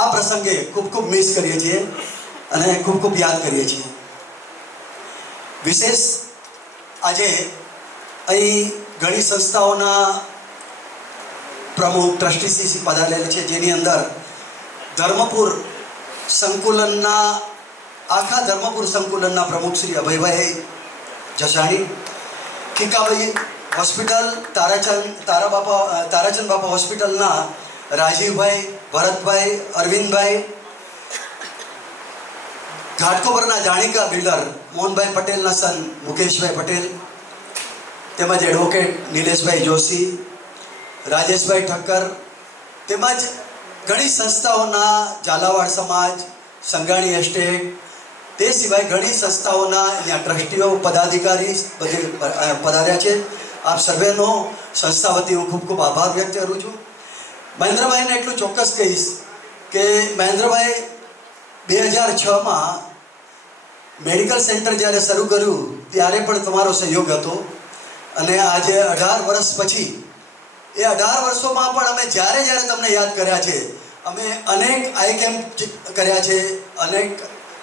આ પ્રસંગે ખૂબ મિસ કરીએ છીએ અને ખૂબ યાદ કરીએ છીએ. વિશેષ આજે અહીં ઘણી સંસ્થાઓના પ્રમુખ ટ્રસ્ટીસી પધારેલા છે, જેની અંદર ધર્મપુર સંકુલનના આખા ધર્મપુર સંકુલનના પ્રમુખ શ્રી અભયભાઈ જસાણી, કિકાભાઈ હોસ્પિટલ તારાચંદ બાપા હોસ્પિટલના રાજીવભાઈ, ભરતભાઈ, અરવિંદભાઈ, ઘાટકોપરના જાણીતા બિલ્ડર મોહનભાઈ પટેલના સન મુકેશભાઈ પટેલ, તેમજ એડવોકેટ નિલેશભાઈ જોશી, રાજેશભાઈ ઠક્કર, તેમજ ઘણી સંસ્થાઓના ઝાલાવાડ સમાજ, સંઘાણી એસ્ટેટ, તે સિવાય ઘણી સંસ્થાઓના અહીંયા ટ્રસ્ટીઓ, પદાધિકારી બધે પધાર્યા છે. આપ સર્વેનો સંસ્થા વતી હું ખૂબ આભાર વ્યક્ત કરું છું. મહેન્દ્રભાઈને એટલું ચોક્કસ કહીશ કે મહેન્દ્રભાઈ 2006માં મેડિકલ સેન્ટર જ્યારે શરૂ કર્યું ત્યારે પણ તમારો સહયોગ હતો અને આજે 18 વર્ષ પછી એ 18 વર્ષોમાં પણ અમે જ્યારે તમને યાદ કર્યા છે, અમે અનેક આઈ કેમ્પ કર્યા છે, અનેક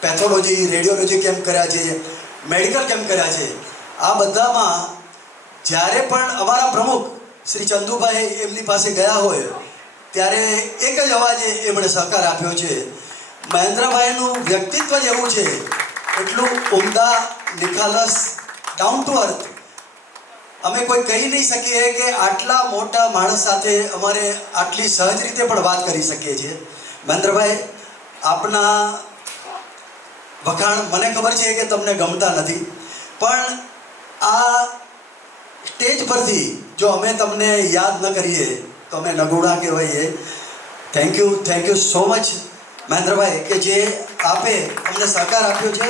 પેથોલોજી, રેડિયોલોજી કેમ્પ કર્યા છે, મેડિકલ કેમ્પ કર્યા છે. આ બધામાં જ્યારે પણ અમારા પ્રમુખ શ્રી ચંદુભાઈ એમની પાસે ગયા હોય ત્યારે એક જ અવાજે એમણે સહકાર આપ્યો છે. મહેન્દ્રભાઈનું વ્યક્તિત્વ જ એવું છે, એટલું ઉમદા, નિખાલસ, ડાઉન ટુ અર્થ. અમે કોઈ કહી નહીં શકીએ કે આટલા મોટા માણસ સાથે અમારે આટલી સહજ રીતે પણ વાત કરી શકીએ છીએ. મહેન્દ્રભાઈ, આપના વખાણ મને ખબર છે કે તમને ગમતા નથી, પણ આ સ્ટેજ પરથી જો અમે તમને યાદ ન કરીએ તો અમે નગુણા કહેવાઈએ. થેન્ક યુ સો મચ મહેન્દ્રભાઈ, કે જે આપે અમને સહકાર આપ્યો છે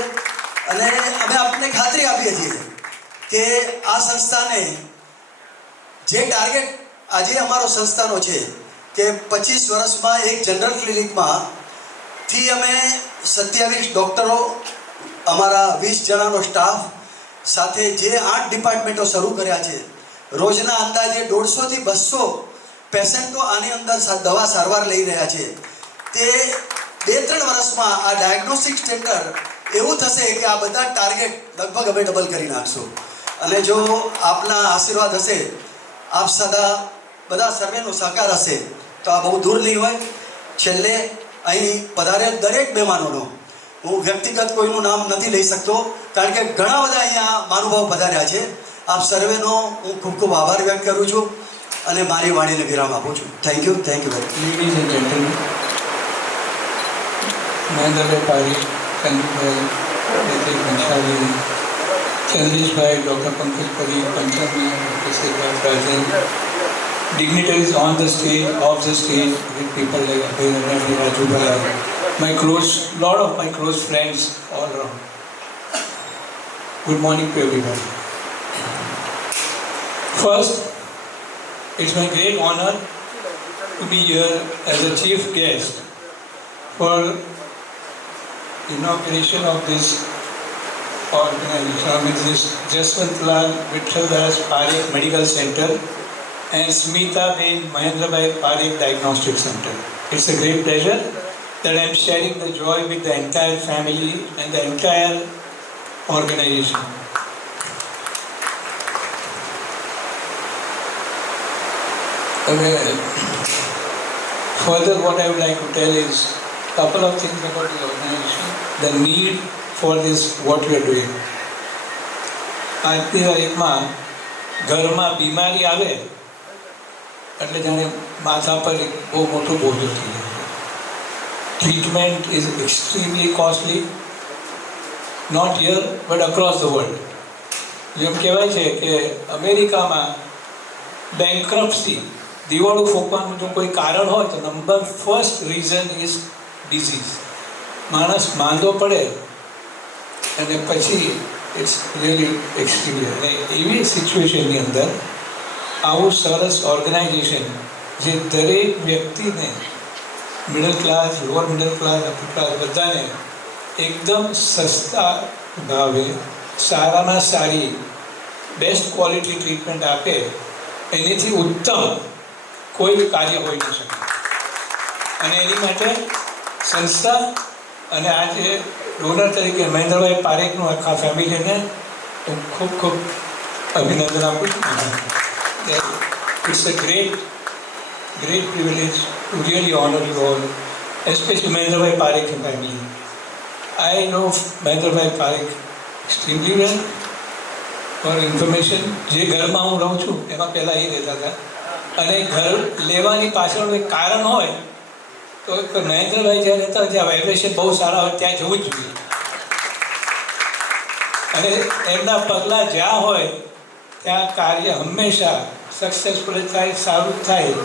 અને અમે આપને ખાતરી આપીએ છીએ કે આ સંસ્થાને જે ટાર્ગેટ આજે અમારો સંસ્થાનો છે કે 25 વર્ષમાં એક જનરલ ક્લિનિકમાં થી અમે 27 ડૉક્ટરો, અમારા 20 જણાનો સ્ટાફ સાથે જે 8 ડિપાર્ટમેન્ટો શરૂ કર્યા છે, રોજના અંદાજે 150 થી 200 પેશન્ટો આની અંદર દવા સારવાર લઈ રહ્યા છે. તે 2-3 વર્ષમાં આ ડાયગ્નોસ્ટિક સેન્ટર એવું થશે કે આ બધા ટાર્ગેટ લગભગ અમે ડબલ કરી નાખશું. અને જો આપના આશીર્વાદ હશે, આપ સદા બધા સર્વેનો સહકાર હશે તો આ બહુ દૂર નહીં હોય. છેલ્લે અહીં પધારેલ દરેક મહેમાનોનો હું વ્યક્તિગત કોઈનું નામ નથી લઈ શકતો, કારણ કે ઘણા બધા અહીંયા મહાનુભાવ પધાર્યા છે. આપ સર્વેનો હું ખૂબ આભાર વ્યક્ત કરું છું અને મારી વાણીને વિરામ આપું છું. Thank you very much. Ladies and gentlemen, Mahendrabhai Parikh, Kanjubhai, Ritik Bhanshali, Chandreshbhai, Dr. Pankaj Parikh, Panchami, Dr. Siddharth Rajan, dignitaries on the stage, off the stage, with people like Abhay Rani, Raju Bhai, lot of my close friends all around. Good morning to everybody. First, it's my great honor to be here as a chief guest for inauguration of this organization, which is Jaswantlal Vittaldas Parikh Medical Center and Smita Ben Mahendrabhai Parikh Diagnostic Center. It's a great pleasure that I'm sharing the joy with the entire family and the entire organization. Further, what I would like to tell is a couple of things about the organization, the need for this, what we are doing. આજની તારીખમાં ઘરમાં બીમારી આવે એટલે જાણે માથા પર એક બહુ મોટું બોજ થઈ જાય છે. Treatment is extremely costly, not here but across the world. જેમ કહેવાય છે કે અમેરિકામાં બેન્કરપ્સી, દિવાળું ફૂંકવાનું જો કોઈ કારણ હોય તો number first reason is disease. માણસ માંદો પડે અને પછી ઇટ્સ રિયલી એક્સ્ટ્રીમલી. અને એવી સિચ્યુએશનની અંદર આવું સરસ ઓર્ગેનાઇઝેશન જે દરેક વ્યક્તિને, middle class, lower middle class, upper class બધાને એકદમ સસ્તા ભાવે સારામાં સારી બેસ્ટ ક્વોલિટી ટ્રીટમેન્ટ આપે, એનાથી ઉત્તમ કોઈ કાર્ય હોઈ ન શકે. અને એની માટે સંસ્થા અને આજે ડોનર તરીકે મહેન્દ્રભાઈ પારેખનું આખા ફેમિલીને હું ખૂબ ખૂબ અભિનંદન આપું છું. It's a great privilege to really honor you all, especially Mahendrabhai Parekh and family. I know Mahendrabhai Parekh extremely well. For information, જે ઘરમાં હું રહું છું એમાં પહેલાં એ રહેતા હતા, અને ઘર લેવાની પાછળનું એક કારણ હોય તો મહેન્દ્રભાઈ જ્યાં રહેતા હોય ત્યાં વાઇબ્રેશન બહુ સારા હોય ત્યાં જવું જ જોઈએ. અને એમના પગલાં જ્યાં હોય ત્યાં કાર્ય હંમેશા સક્સેસફુલ થાય, સારું થાય.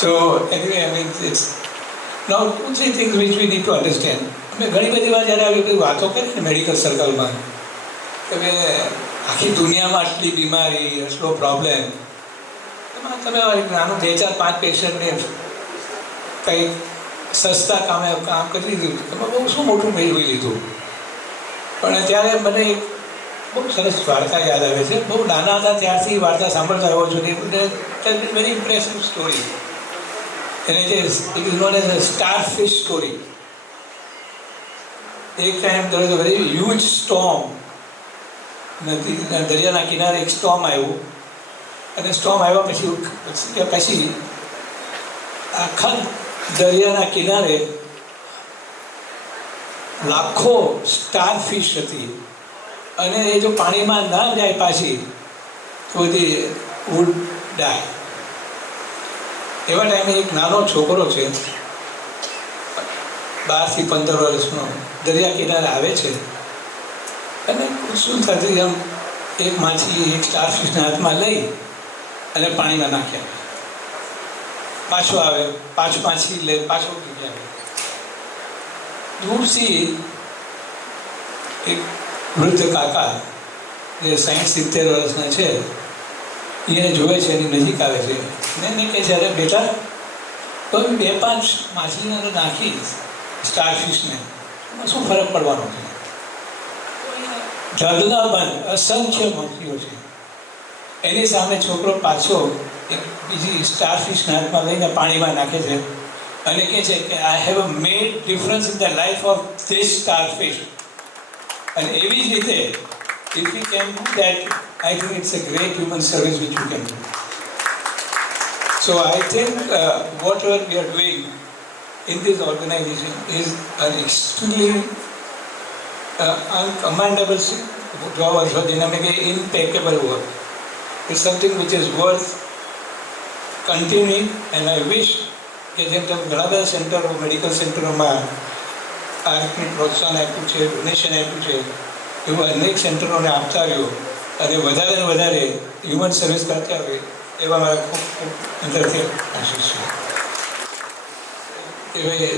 So anyway, I mean, it's now 2-3 things which we need to understand. અમે ઘણી બધી વાર જ્યારે આવી બધી વાતો કરીએ ને મેડિકલ સર્કલમાં કે આખી દુનિયામાં આટલી બીમારી, આટલો પ્રોબ્લેમ, એમાં તમે નાનું 2-4-5 પેશન્ટને કંઈક સસ્તા કામ કરી લીધું, તમે બહુ શું મોટું મેળવી લીધું. પણ ત્યારે મને એક બહુ સરસ વાર્તા યાદ આવે છે. બહુ નાના હતા ત્યારથી વાર્તા સાંભળતા આવ્યો છું. Very impressive story. એને જે it is known as a star fish story. એક time there was a very huge storm. દરિયાના કિનારે એક સ્ટોર્મ આવ્યું, અને સ્ટોર્મ આવ્યા પછી આખા દરિયાના કિનારે લાખો સ્ટાર ફિશ હતી, અને એ જો પાણીમાં ના જાય પાછી તો બધી વુડ ડાય. એવા ટાઈમે એક નાનો છોકરો છે, 12 થી 15 વર્ષનો, દરિયા કિનારે આવે છે અને શું થતી એમ એક માછી એક સ્ટાર ફિશના હાથમાં લઈ અને પાણીમાં નાખ્યા. પાછો આવે, પાછું માછી લે, પાછો ઉડી આવે. દૂરથી એક વૃદ્ધ કાકા જે 60-70 વર્ષના છે, એને જોવે છે, એની નજીક આવે છે ને એને કહે છે, અરે બેટા, તો 2-5 માછલીને નાખી સ્ટાર ફિશને, એમાં શું ફરક પડવાનો છે? ઢગલાબંધ અસંખ્ય માછલીઓ છે. એની સામે છોકરો પાછો એક બીજી સ્ટાર ફિશના હાથમાં લઈને પાણીમાં નાખે છે અને કહે છે કે I have made difference in the life of this star fish. અને એવી જ રીતે if we can do that, I think it's a great human service which we can do. So I think whatever we are doing in this organization is an extremely uncommandable job, also dynamic, impeccable work. It's something which is worth continuing, and I wish કે જેમ તમે ઘણા બધા સેન્ટરો, medical સેન્ટરોમાં આ રીતનું પ્રોત્સાહન આપ્યું છે, ડોનેશન આપ્યું છે, એવું અનેક સેન્ટરોને આપતા રહ્યો અને વધારે ને વધારે હ્યુમન સર્વિસ કરતા હોય એવા મારા ખૂબ ખૂબ અંદરથી આશીષ છે. કે ભાઈ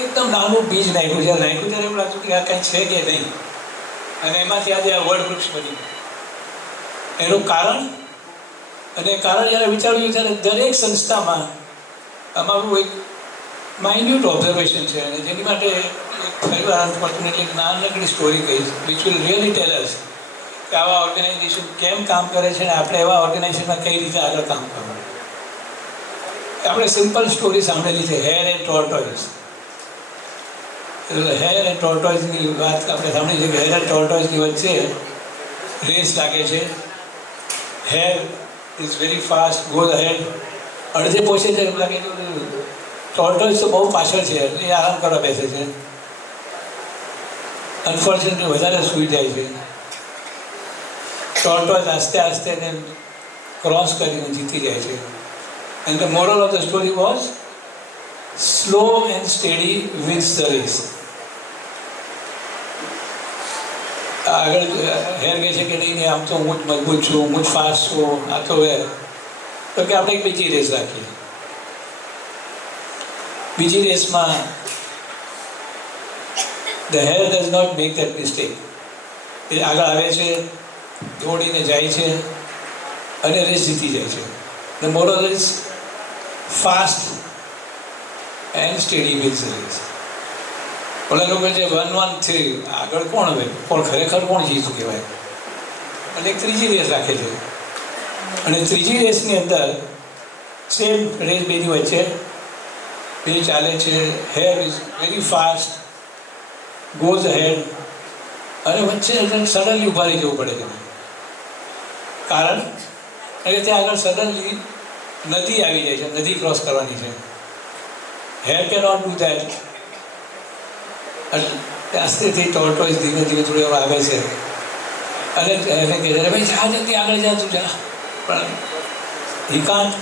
એકદમ નાનું બીજ નાખ્યું, જ્યારે નાખ્યું ત્યારે એવું લાગતું કે આ કંઈ છે કે નહીં, અને એમાંથી આજે આ વડવૃક્ષ બની. એનું કારણ જ્યારે વિચાર્યું ત્યારે દરેક સંસ્થામાં અમારું એક માઇન્યુટ ઓબ્ઝર્વેશન છે, અને જેની માટે ફરી અનફોર્ચ્યુનેટલી એક નાનકડી સ્ટોરી કહીશ વિચ વિલ રિયલી ટેલ અસ કે આવા ઓર્ગેનાઇઝેશન કેમ કામ કરે છે અને આપણે એવા ઓર્ગેનાઇઝેશનમાં કઈ રીતે આગળ કામ કરવું. આપણે સિમ્પલ સ્ટોરી સાંભળેલી છે, hare and tortoise. Hare and ટોર્ટોઇઝની વાત આપણે સાંભળી છે કે હેર એન્ડ ટોર્ટોઇઝની વચ્ચે રેસ લાગે છે, hair is very fast, goes ahead. અડધે પહોંચે છે એમ લાગે ટોર્ટોઇઝ તો બહુ પાછળ છે એટલે એ આરામ કરવા બેસે છે. અનફોર્ચ્યુનેટલી વધારે સૂઈ જાય છે. ટોર્ટોઇઝ આસ્તે આસ્તે એને ક્રોસ કરીને જીતી જાય છે. And the moral of the story was slow and steady wins the race. આગળ હેર કહે છે કે નહીં આમ તો હું જ મજબૂત છું, હું જ ફાસ્ટ છું, આ તો હે તો કે આપણે એક બીજી રેસ રાખીએ. બીજી રેસમાં the hare does not make that mistake. એ આગળ આવે છે, દોડીને જાય છે અને રેસ જીતી જાય છે. The moral is fast and steady wins the race. ઓલા લોકો છે 1-1-3 આગળ કોણ હવે પણ ખરેખર કોણ જીતું કહેવાય. અને એક ત્રીજી રેસ રાખે છે અને ત્રીજી રેસની અંદર સેમ રેસ બેની વચ્ચે બે ચાલે છે. Hare is very fast, goes ahead અને વચ્ચે સડનલી ઊભા રહી જવું પડે છે. કારણ કે ત્યાં આગળ સડનલી નદી આવી જાય છે, નદી ક્રોસ કરવાની છે. Hare can not do that. આસ્તેથી ટોર્ટોઇઝ ધીમે ધીમે થોડી આવે છે અને એને કહે છે ભાઈ જા જલ્દી આગળ જા તું જા. પણ હી કાન્ટ.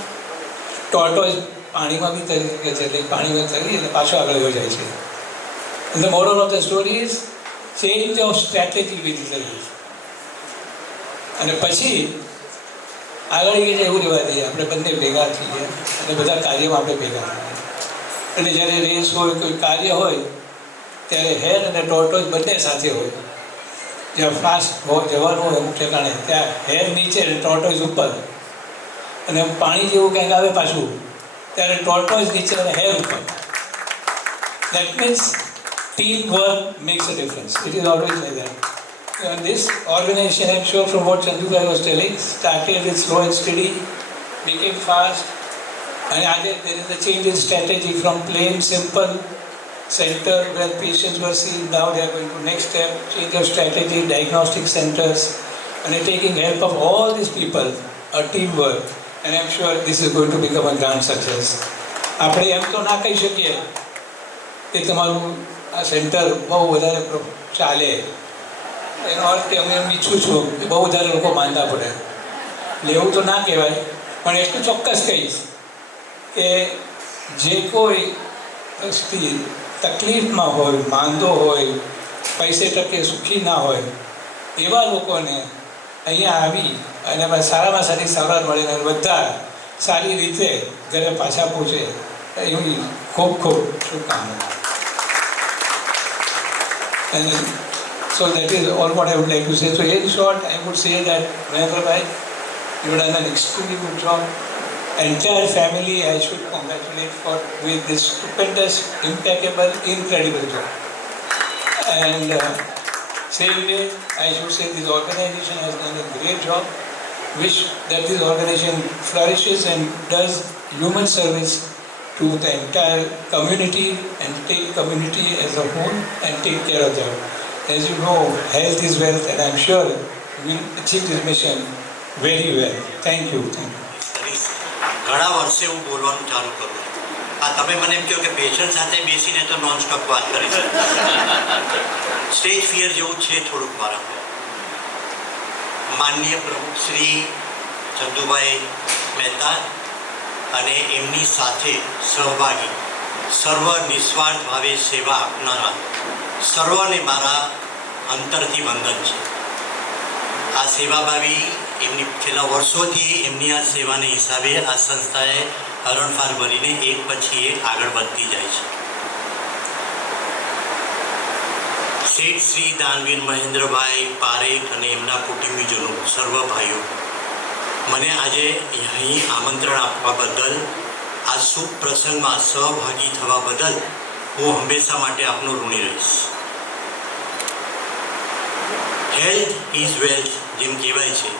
ટોર્ટોઇઝ પાણીમાં બી તરી શકે છે એટલે પાણીમાં તરી એટલે પાછો આગળ વયો જાય છે. The moral of the story is change of strategy with the race. અને પછી આગળ કહે છે એવું રહેવા દઈએ, આપણે બંને ભેગા થઈએ અને બધા કાર્યમાં આપણે ભેગા થઈએ. એટલે જ્યારે રેસ હોય, કોઈ કાર્ય હોય ત્યારે હેર અને ટોર્ટોઇઝ બંને સાથે હોય. જ્યાં ફાસ્ટ જવાનું હોય અમુક ઠેકાણે ત્યાં હેર નીચે અને ટોર્ટોઇઝ ઉપર, અને પાણી જેવું કંઈક આવે પાછું ત્યારે ટોર્ટોઇઝ નીચે અને હેર ઉપર. That means team work max a difference. It is always like that. And this organization, I'm sure from what Chandubai was telling, started with slow and steady, became fast, and there is a change in strategy from plain, simple center where patients were seen. Now they are going to next step, change of strategy, diagnostic centers, and taking help of all these people, a teamwork, and I'm sure this is going to become a grand success. આપણે એમ તો ના કહી શકીએ કે તમારું આ centre બહુ વધારે ચાલે. એનો અર્થ કે હું એમ ઈચ્છું છું કે બહુ વધારે લોકો માંદા પડે, એટલે એવું તો ના કહેવાય. પણ એટલું ચોક્કસ કહીશ કે જે કોઈ વ્યક્તિ તકલીફમાં હોય, માંદો હોય, પૈસે ટકે સુખી ના હોય, એવા લોકોને અહીંયા આવી અને સારામાં સારી સારવાર મળે અને બધા સારી રીતે ઘરે પાછા પહોંચે એવી ખૂબ ખૂબ શુભકામના. And so that is all what I would like to say. So in short, I would say that Mahendra Bhai, you have done an extremely good job. Entire family I should congratulate with this stupendous, impeccable, incredible job. And same way, I should say this organization has done a great job. Wish that this organization flourishes and does human service to the entire community and take community as a whole and take care of them. As you know, health is wealth, and I'm sure we'll achieve this mission very well. Thank you. Thank you. ઘણા વર્ષે હું બોલવાનું ચાલુ કરું. તમે મને એમ કહો કે પેશન્ટ સાથે બેસીને તો નોન સ્ટોપ વાત કરી છે. સ્ટેજ ફિયર જેવું છે થોડુંક મારા. માનનીય પ્રમુખ શ્રી ચંદુભાઈ મહેતા અને એમની સાથે સહભાગી સર્વ નિસ્વાર્થ ભાવે સેવા આપનારા સર્વને મારા અંતરથી વંદન છે. આ સેવાભાવી એમની છેલ્લા વર્ષોથી એમની આ સેવાને હિસાબે આ સંસ્થાએ હરણફાળ ભરીને એક પછી એક આગળ વધતી જાય છે. શેઠ શ્રી દાનવીર મહેન્દ્રભાઈ પારેખ અને એમના કુટુંબીજનો સર્વ ભાઈઓ, મને આજે અહીં આમંત્રણ આપવા બદલ, આ શુભ પ્રસંગમાં સહભાગી થવા બદલ હું હંમેશા માટે આપનો ઋણી રહીશ. હેલ્થ ઇઝ વેલ્થ જેમ કહેવાય છે,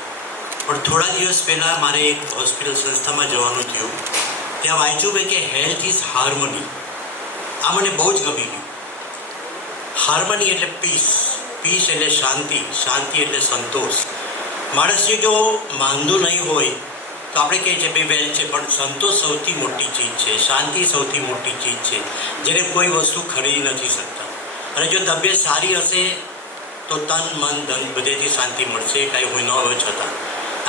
પણ થોડા દિવસ પહેલાં મારે એક હોસ્પિટલ સંસ્થામાં જવાનું થયું. ત્યાં વાંચ્યું ભાઈ કે હેલ્થ ઇઝ હાર્મની. આ મને બહુ જ ગમી ગયું. હાર્મની એટલે પીસ, પીસ એટલે શાંતિ, શાંતિ એટલે સંતોષ. માણસને જો માંદું નહીં હોય તો આપણે કહીએ છીએ ભાઈ વેલ છે, પણ સંતોષ સૌથી મોટી ચીજ છે, શાંતિ સૌથી મોટી ચીજ છે, જેને કોઈ વસ્તુ ખરીદી નથી શકતા. અને જો તબિયત સારી હશે તો તન મન ધન બધેથી શાંતિ મળશે, કાંઈ હોય ન હોય છતાં.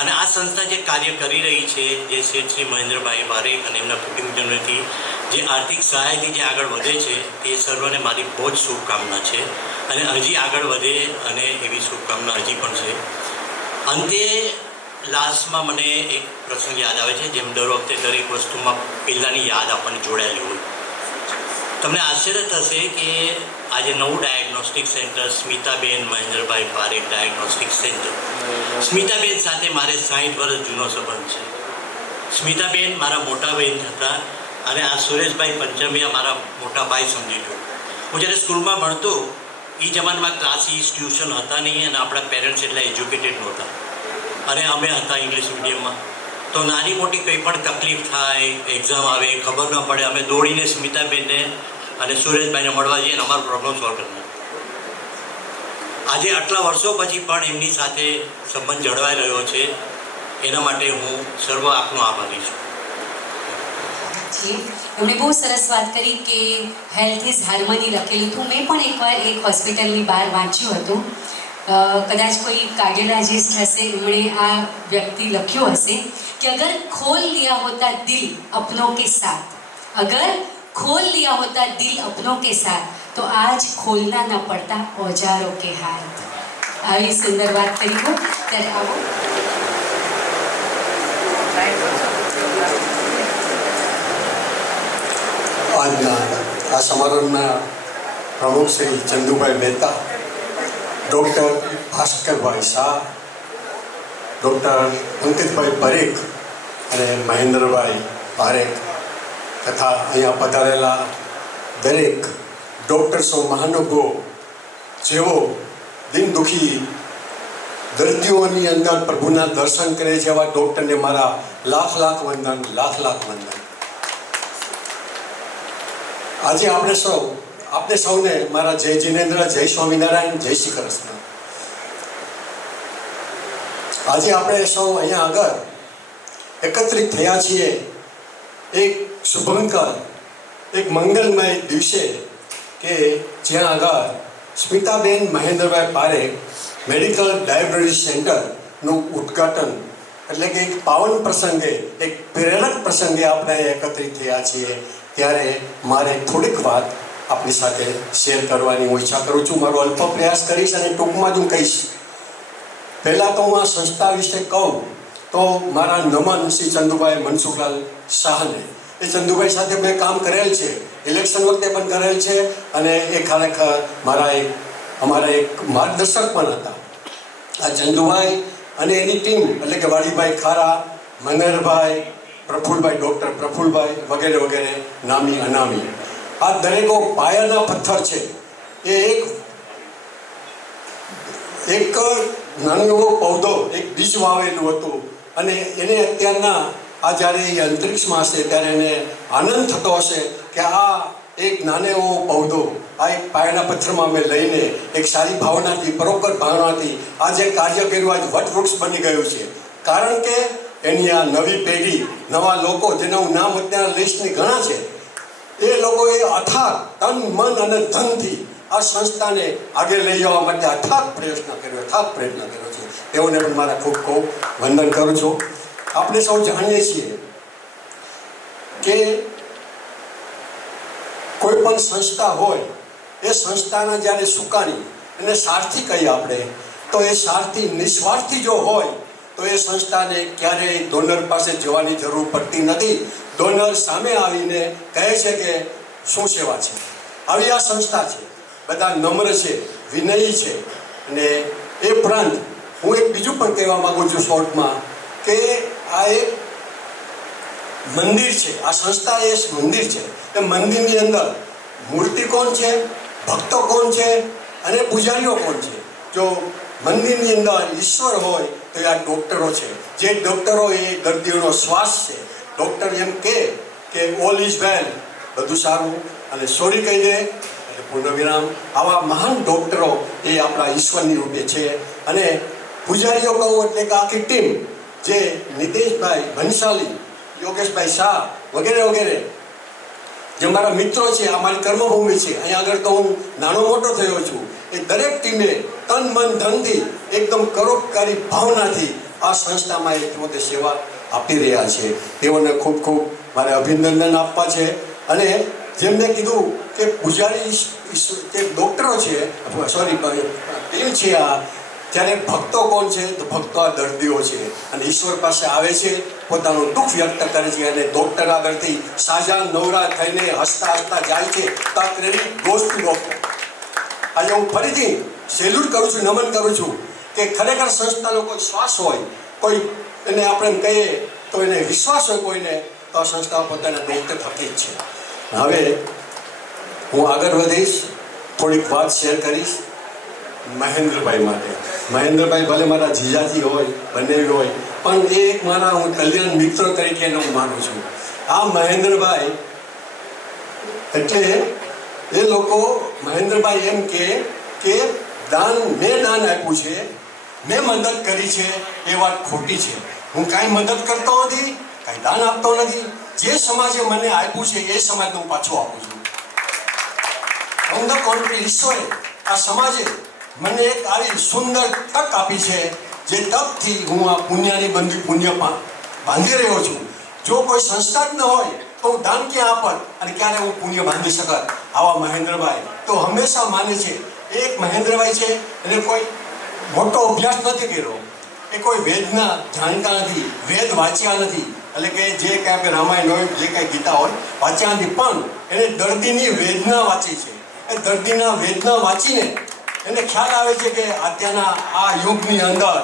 અને આ સંસ્થા જે કાર્ય કરી રહી છે, જે શેઠ શ્રી મહેન્દ્રભાઈ પારેખ અને એમના કુટુંબજનોથી જે આર્થિક સહાયથી જે આગળ વધે છે, એ સર્વને મારી બહુ જ શુભકામના છે. અને હજી આગળ વધે અને એવી શુભકામના હજી પણ છે. અંતે લાસ્ટમાં મને એક પ્રસંગ યાદ આવે છે, જેમ દર વખતે દરેક વસ્તુમાં પહેલાંની યાદ આપણને જોડાયેલી હોય. તમને આશ્ચર્ય થશે કે આજે નવું ડાયગ્નોસ્ટિક સેન્ટર સ્મિતાબેન મહેન્દ્રભાઈ પારેખ ડાયગ્નોસ્ટિક સેન્ટર, સ્મિતાબેન સાથે મારે 60 વર્ષ જૂનો સંબંધ છે. સ્મિતાબેન મારા મોટા બહેન હતા અને આ સુરેશભાઈ પંચમિયા મારા મોટા ભાઈ સમજી લો. હું જ્યારે સ્કૂલમાં ભણતો એ જમાનામાં ક્લાસીસ ટ્યુશન હતા નહીં અને આપણા પેરેન્ટ્સ એટલા એજ્યુકેટેડ નહોતા અને અમે હતા ઇંગ્લિશ મીડિયમમાં. તો નાની મોટી કંઈ પણ તકલીફ થાય, એક્ઝામ આવે, ખબર ન પડે, અમે દોડીને સ્મિતાબેનને અને સુરેશભાઈને મળવા જઈએ અને અમારો પ્રોબ્લેમ સોલ્વ કરતા. આજે આટલા વર્ષો પછી પણ એમની સાથે સંબંધ જળવાઈ રહ્યો છે, એના માટે હું સર્વ આપનો આભારી છું. એમણે બહુ સરસ વાત કરી કે હેલ્થ ઇઝ હાર્મની લખેલું હતું. મેં પણ એકવાર એક હોસ્પિટલની બહાર વાંચ્યું હતું, કદાચ કોઈ કાર્ડિયોલોજિસ્ટ હશે, એમણે આ વ્યક્તિ લખ્યું હશે कि अगर खोल लिया होता दिल अपनों के साथ, अगर खोल लिया होता दिल अपनों के साथ तो आज खोलना न पड़ता औजारों के हाथ. આવી સુંદર વાત કરી હો. ત્યારે આવો આજના આ સમારોહના પ્રમુખ શ્રી ચંદુભાઈ મહેતા, ડૉક્ટર ભાસ્કરભાઈ શાહ, ડૉક્ટર અંકિતભાઈ પરેખ અને મહેન્દ્રભાઈ પારેખ તથા અહીંયા પધારેલા દરેક ડૉક્ટર્સો મહાનુભાવો, જેઓ દિન દુઃખી દર્દીઓની અંદર પ્રભુના દર્શન કરે છે, એવા ડૉક્ટરને મારા લાખ લાખ વંદન, લાખ લાખ વંદન. આજે આપણે સૌને મારા જય જિનેન્દ્ર, જય સ્વામિનારાયણ, જય શ્રી કૃષ્ણ. આજે આપણે સૌ અહીંયા આગળ એકત્રિત થયા છીએ એક શુભંકર, એક મંગલમય દિવસે, કે જ્યાં આગળ સ્મિતાબેન મહેન્દ્રભાઈ પારેખ મેડિકલ ડાયાબિટીસ સેન્ટરનું ઉદ્ઘાટન, એટલે કે એક પાવન પ્રસંગે, એક પ્રેરક પ્રસંગે આપણે એકત્રિત થયા છીએ. ત્યારે મારે થોડીક વાત આપણી સાથે શેર કરવાની હું ઈચ્છા કરું છું. મારો અલ્પ પ્રયાસ કરીશ અને ટૂંકમાં જ હું કહીશ. પહેલાં તો હું આ સંસ્થા વિશે કહું તો મારા નમન શ્રી ચંદુભાઈ મનસુખલાલ શાહને. એ ચંદુભાઈ સાથે મેં કામ કરેલ છે, ઇલેક્શન વખતે પણ કરેલ છે, અને એ ખરેખર અમારા એક માર્ગદર્શક પણ હતા. આ ચંદુભાઈ અને એની ટીમ, એટલે કે વાડીભાઈ ખારા, મનહરભાઈ, પ્રફુલભાઈ, ડૉક્ટર પ્રફુલભાઈ વગેરે વગેરે, નામી અનામી, આ દરેકો પાયાના પથ્થર છે. એ એક નાનો એવો પૌધો, એક બીજ વાવેલું હતું, અને એને અત્યારના આ જ્યારે એ અંતરિક્ષમાં હશે ત્યારે એને આનંદ થતો હશે કે આ એક નાનો એવો પૌધો, આ એક પાયાના પથ્થરમાં અમે લઈને એક સારી ભાવનાથી, પરોપકાર ભાવનાથી આ જે કાર્ય કર્યું આજ વટવૃક્ષ બની ગયું છે. કારણ કે એની આ નવી પેઢી, નવા લોકો, જેના હું નામ અત્યારે લિસ્ટની ઘણા છે, એ લોકોએ અથાગ તન, મન અને ધનથી આ સંસ્થાને આગળ લઈ જવા માટે અથાગ પ્રયત્ન કર્યો છે. તેઓને પણ મારા ખૂબ ખૂબ વંદન કરું છું. આપણે સૌ જાણીએ છીએ કે કોઈ પણ સંસ્થા હોય, એ સંસ્થાના જ્યારે સુકાની એને સારથી કહીએ આપણે, તો એ સારથી નિસ્વાર્થી જો હોય તો એ સંસ્થાને ક્યારેય ડોનર પાસે જવાની જરૂર પડતી નથી. ડોનર સામે આવીને કહે છે કે શું સેવા છે. આવી આ સંસ્થા છે. બધા નમ્ર છે, વિનયી છે. અને એ ઉપરાંત હું એક બીજું પણ કહેવા માગું છું શોર્ટમાં, કે આ એક મંદિર છે. આ સંસ્થા એ મંદિર છે. એ મંદિરની અંદર મૂર્તિ કોણ છે, ભક્તો કોણ છે અને પૂજારીઓ કોણ છે. જો મંદિરની અંદર ઈશ્વર હોય તો એ આ ડૉક્ટરો છે. જે ડૉક્ટરો એ દર્દીઓનો શ્વાસ છે. ડૉક્ટર એમ કે ઓલ ઇઝ વેલ, બધું સારું, અને સોરી કહી દે એટલે પૂર્ણ વિરામ. આવા મહાન ડૉક્ટરો એ આપણા ઈશ્વરની રૂપે છે. અને પૂજારીઓ કહું એટલે કે આખી ટીમ, જે નિતેશભાઈ ભંસાલી, યોગેશભાઈ શાહ વગેરે વગેરે જે મારા મિત્રો છે, આ મારી કર્મભૂમિ છે, અહીંયા આગળ તો હું નાનો મોટો થયો છું, એ દરેક ટીમે તન મન ધનથી એકદમ પરોપકારી ભાવનાથી આ સંસ્થામાં એક પોતે સેવા આપી રહ્યા છે. તેઓને ખૂબ ખૂબ મારે અભિનંદન આપવા છે. અને જેમ મેં કીધું કે પૂજારી જે ડૉક્ટરો છે, સોરી ટીમ છે, આ ત્યારે ભક્તો કોણ છે? તો ભક્તો આ દર્દીઓ છે, અને ઈશ્વર પાસે આવે છે, પોતાનું દુઃખ વ્યક્ત કરે છે, અને ડૉક્ટર આગળથી સાજા નવરા થઈને હસતા હસતા જાય છે. તક રેડી ગોઝ ટુ ડૉક્ટર. આજે હું ફરીથી સેલ્યુટ કરું છું, નમન કરું છું કે ખરેખર સંસ્થાનો કોઈ શ્વાસ હોય, કોઈ એને આપણે એમ કહીએ તો એને વિશ્વાસ હોય કોઈને, તો આ સંસ્થા પોતાના દૈત્ય થકી જ છે. હવે હું આગળ વધીશ, થોડીક વાત શેર કરીશ મહેન્દ્રભાઈ માટે. મહેન્દ્રભાઈ ભલે મારા જીજાજી હોય, બંને હોય, પણ એ એક મારા હું કલ્યાણ મિત્ર તરીકે હું માનું છું. આ મહેન્દ્રભાઈ એટલે એ લોકો મહેન્દ્રભાઈ એમ કે દાન મેં દાન આપ્યું છે, મેં મદદ કરી છે, એ વાત ખોટી છે. હું કાંઈ મદદ કરતો નથી, કાંઈ દાન આપતો નથી. જે સમાજે મને આપ્યું છે એ સમાજને હું પાછું આપું છું. ઓન ધ કોન્ટ્રી, ઈશ્વરે આ સમાજે મને એક આવી સુંદર તક આપી છે, જે તકથી હું આ પુણ્યની પુણ્ય બાંધી રહ્યો છું. જો કોઈ સંસ્થા જ ન હોય તો હું દાન ક્યાં આપત અને ક્યારે હું પુણ્ય બાંધી શકત? આવા મહેન્દ્રભાઈ તો હંમેશા માને છે. એક મહેન્દ્રભાઈ છે, એને કોઈ મોટો અભ્યાસ નથી કર્યો, એ કોઈ વેદના જાણતા નથી, વેદ વાંચ્યા નથી, એટલે કે જે કાંઈ આપણે રામાયણ હોય, જે કાંઈ ગીતા હોય વાંચ્યા નથી, પણ એને દર્દીની વેદના વાંચી છે. એ દર્દીના વેદના વાંચીને એને ખ્યાલ આવે છે કે અત્યારના આ યુગની અંદર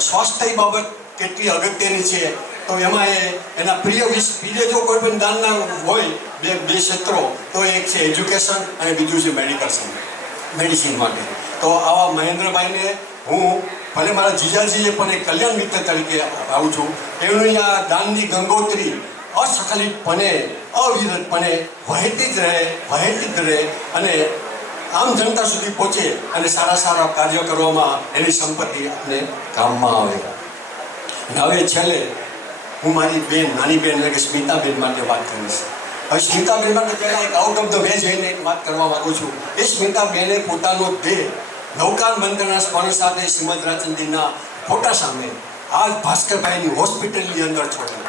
સ્વાસ્થ્ય બાબત કેટલી અગત્યની છે. તો એમાં એના પ્રિય જો કોઈ પણ દાનના હોય બે ક્ષેત્રો, તો એક છે એજ્યુકેશન અને બીજું છે મેડિસિન માટે. તો આવા મહેન્દ્રભાઈને હું ભલે મારા જીજાજીએ પણ એક કલ્યાણ મિત્ર તરીકે આવું છું. એમની આ દાનની ગંગોત્રી અસખલિતપણે અવિરતપણે વહેતી જ રહે અને આમ જનતા સુધી પહોંચે અને સારા સારા કાર્ય કરવામાં એની સંપત્તિ આપણે કામમાં આવે. અને હવે છેલ્લે હું મારી બેન, નાની બેન એટલે કે સ્મિતાબેન માટે વાત કરીશ. હવે સ્મિતાબેન માટે પહેલાં એક આઉટ ઓફ ધ વે જઈને એક વાત કરવા માગું છું. એ સ્મિતાબેને પોતાનો દેહ નવકાર મંત્રના સ્મરણ સાથે શ્રીમદ રાજચંદ્રના ફોટા સામે આજ ભાસ્કરભાઈની હોસ્પિટલની અંદર છોડી.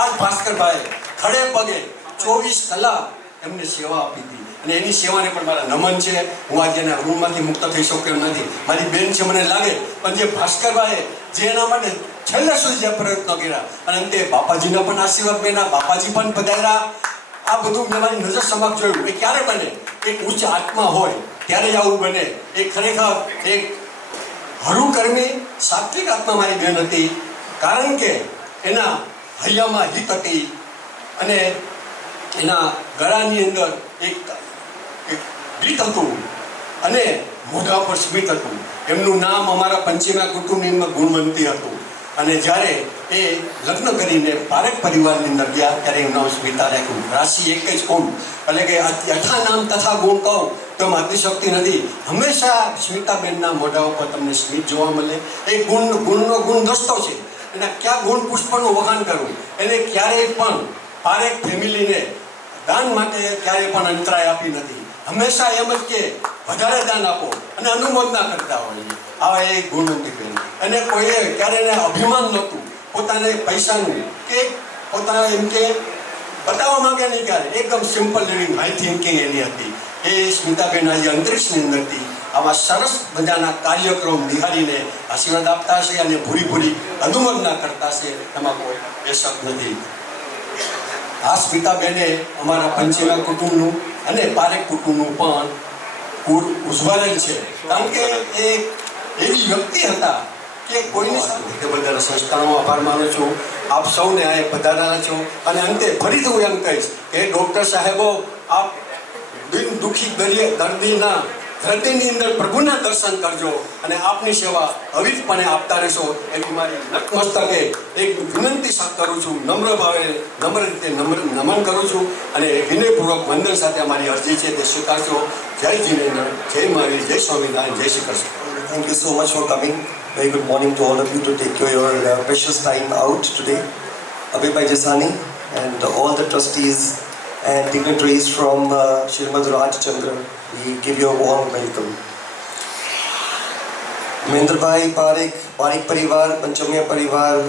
આજ ભાસ્કરભાઈ ખડે પગે 24 કલાક એમને સેવા આપી હતી, અને એની સેવાને પણ મારા નમન છે. હું આજે એના રૂમમાંથી મુક્ત થઈ શક્યો નથી. મારી બેન છે મને લાગે, પણ જે ભાસ્કરભાઈએ જે એના માટે છેલ્લે સુધી જે પ્રયત્નો કર્યા, અને અંતે બાપાજીના પણ આશીર્વાદ બન્યા, બાપાજી પણ પધાર્યા. આ બધું મેં મારી નજર સમક્ષ જોયું. એ ક્યારે બને? એક ઉચ્ચ આત્મા હોય ત્યારે જ આવું બને. એ ખરેખર એક હરુકર્મી સાત્વિક આત્મા મારી બેન હતી, કારણ કે એના હૈયામાં હિત હતી અને એના ગળાની અંદર એક ગીત હતું અને મોઢા પર સ્મિત હતું. એમનું નામ અમારા પંચીમા કુટુંબની અંદર ગુણવંતી હતું. અને જ્યારે એ લગ્ન કરીને પારેખ પરિવારની અંદર ગયા ત્યારે એનું નામ સ્મિતા રાખ્યું. રાશિ એક જ કુંડ, એટલે કે યથા નામ તથા ગુણ કહું તો માતૃશક્તિ નથી. હંમેશા સ્મિતાબેનના મોઢા ઉપર તમને સ્મિત જોવા મળે. એ ગુણનો ગુણ દોસ્તો છે. એના ક્યાં ગુણ પુષ્પનું વખાણ કરવું. એને ક્યારેય પણ પારેખ ફેમિલીને દાન માટે ક્યારેય પણ અંતરાય આપી નથી. હંમેશા એમ જ કે વધારે દાન આપો અને અનુમોદના કરતા હોય. આવા એ ગુણવંતી બેન. અને કોઈએ ક્યારે એને અભિમાન નહોતું પોતાને પૈસાનું કે પોતાના એમ કે બતાવવા માંગે નહીં ક્યારે. એકદમ સિમ્પલ લિવિંગ, હાઈ થિંકિંગ એની હતી. એ સ્મિતાબેન આજે અંતરિક્ષની અંદરથી આવા સરસ મજાના કાર્યક્રમ નિહાળીને આશીર્વાદ આપતા હશે અને ભૂરી અનુમોદના કરતા હશે, એમાં કોઈ બેશક નથી. આ સ્મિતાબેને અમારા પંચીમા કુટુંબનું અને પારેખ કુટુંબનું પણ કુળ ઉજવાયેલ છે, કારણ કે એ એવી વ્યક્તિ હતા કે કોઈની સાથે બધા સંસ્થાનો આભાર માનું છું. આપ સૌને આ પધારેલા છો. અને અંતે ફરીથી હું એમ કહીશ કે ડૉક્ટર સાહેબો, આપ દુઃખી દર્દીની અંદર પ્રભુના દર્શન કરજો અને આપની સેવા અવિરતપણે આપતા રહેશો એવી મારી નતમસ્તકે એક વિનંતી કરું છું. નમ્ર રીતે નમન કરું છું અને વિનયપૂર્વક વંદન સાથે અમારી અરજી છે તે સ્વીકારશો. જય જીનેન્દ્ર, જય મહાવીર, જય સ્વામિનારાયણ, જય Shri Krishna. thank you so much for coming. Very good morning to all of you to take your precious time out today. Abhay Jasani and all the trustees and dignitaries from Shrimad Raj Chandra, we give you a warm welcome. Mahendra Bhai, Parekh Parivar, Panchamiya Parivar,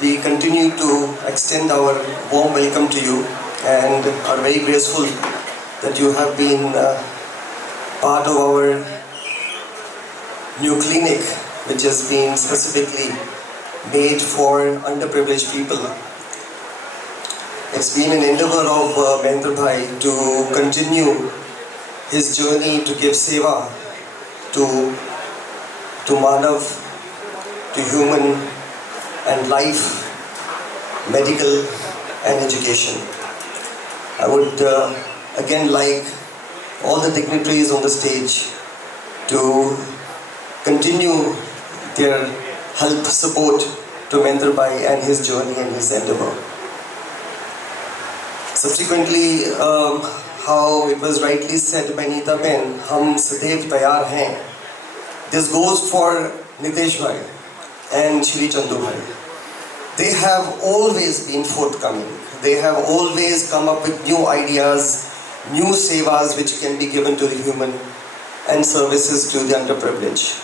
we continue to extend our warm welcome to you and are very grateful that you have been part of our new clinic, which has been specifically made for underprivileged people. It's been an endeavor of Mahendra Bhai to continue his journey to give seva to Manav, to human and life, medical and education. I would again like all the dignitaries on the stage to continue their help, support to Mahendra Bhai and his journey and his endeavor. Subsequently, how it was rightly said by Neeta Ben, hum sadaiv tayar hain. This goes for Nitesh Bhai and Shri Chandu Bhai. They have always been forthcoming. They have always come up with new ideas, new sevas which can be given to the human and services to the underprivileged.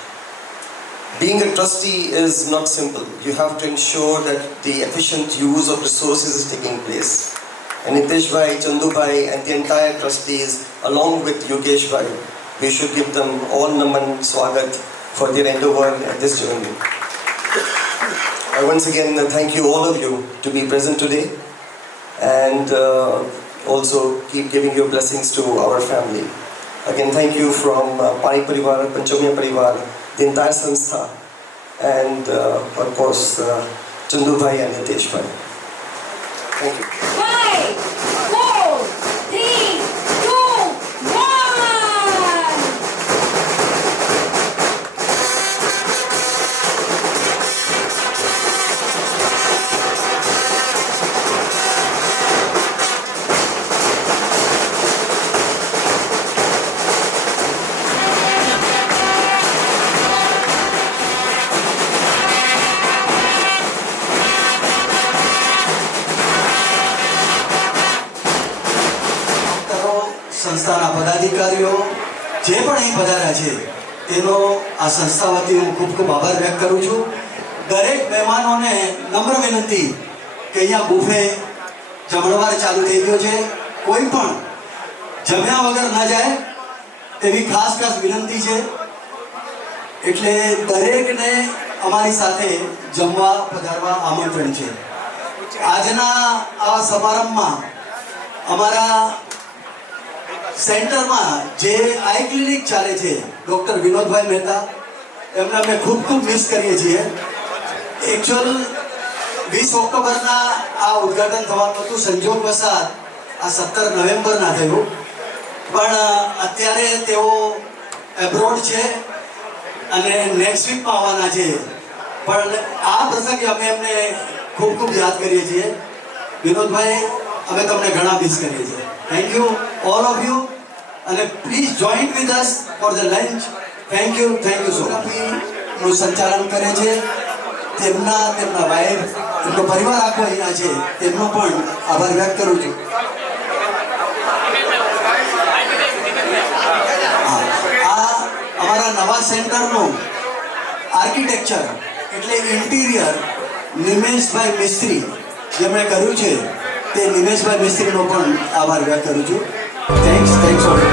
Being a trustee is not simple. You have to ensure that the efficient use of resources is taking place. And Nitesh Bhai, Chandu Bhai and the entire trustees along with Yogesh Bhai, we should give them all naman, swagat for their endeavor and this journey. I once again thank you all of you to be present today and also keep giving your blessings to our family. Again, thank you from Parekh Parivar, Panchamiya Parivar, the entire Sanstha, and of course Chandu Bhai and Nitesh Bhai. Thank you. 5, 4, 3, 2, 1. સંસ્થાના પદાધિકારીઓ જે પણ અહીં પધાર્યા છે તેનો આ સંસ્થા વતી હું ખૂબ ખૂબ આભાર વ્યક્ત કરું છું. દરેક મહેમાનોને નમ્ર વિનંતી કે અહીંયા બુફે જમણવાર ચાલુ થઈ ગયો છે. કોઈ પણ જમ્યા વગર ન જાય તેવી ખાસ વિનંતી છે. એટલે દરેકને અમારી સાથે જમવા પધારવા આમંત્રણ છે. આજના આ સમારંભમાં અમારા સેન્ટરમાં જે આઈ ક્લિનિક ચાલે છે ડૉક્ટર વિનોદભાઈ મહેતા, એમને અમે ખૂબ ખૂબ મિસ કરીએ છીએ. એકચ્યુઅલ 20 ઓક્ટોબરના આ ઉદ્ઘાટન થવાનું હતું, સંજોગવશાત આ 17 નવેમ્બરના થયું, પણ અત્યારે તેઓ એબ્રોડ છે અને નેક્સ્ટ વીકમાં આવવાના છે. પણ આ પ્રસંગે અમે એમને ખૂબ ખૂબ યાદ કરીએ છીએ. વિનોદભાઈ, અમે તમને ઘણા મિસ કરીએ છીએ. Thank you, all of you, and please join with us for the lunch. Thank you so much. નું સંચાલન કરે છે તેમના વાઇફ, એમનો પરિવાર આખો અહીંયા છે, તેમનો પણ આભાર વ્યક્ત કરું છું. આ અમારા નવા સેન્ટરનું આર્કિટેક્ચર એટલે ઇન્ટિરિયર નિમેશભાઈ મિસ્ત્રી જેમણે કર્યું છે તે નિમેશભાઈ મિસ્ત્રીનો પણ આભાર વ્યક્ત કરું છું. Thanks all.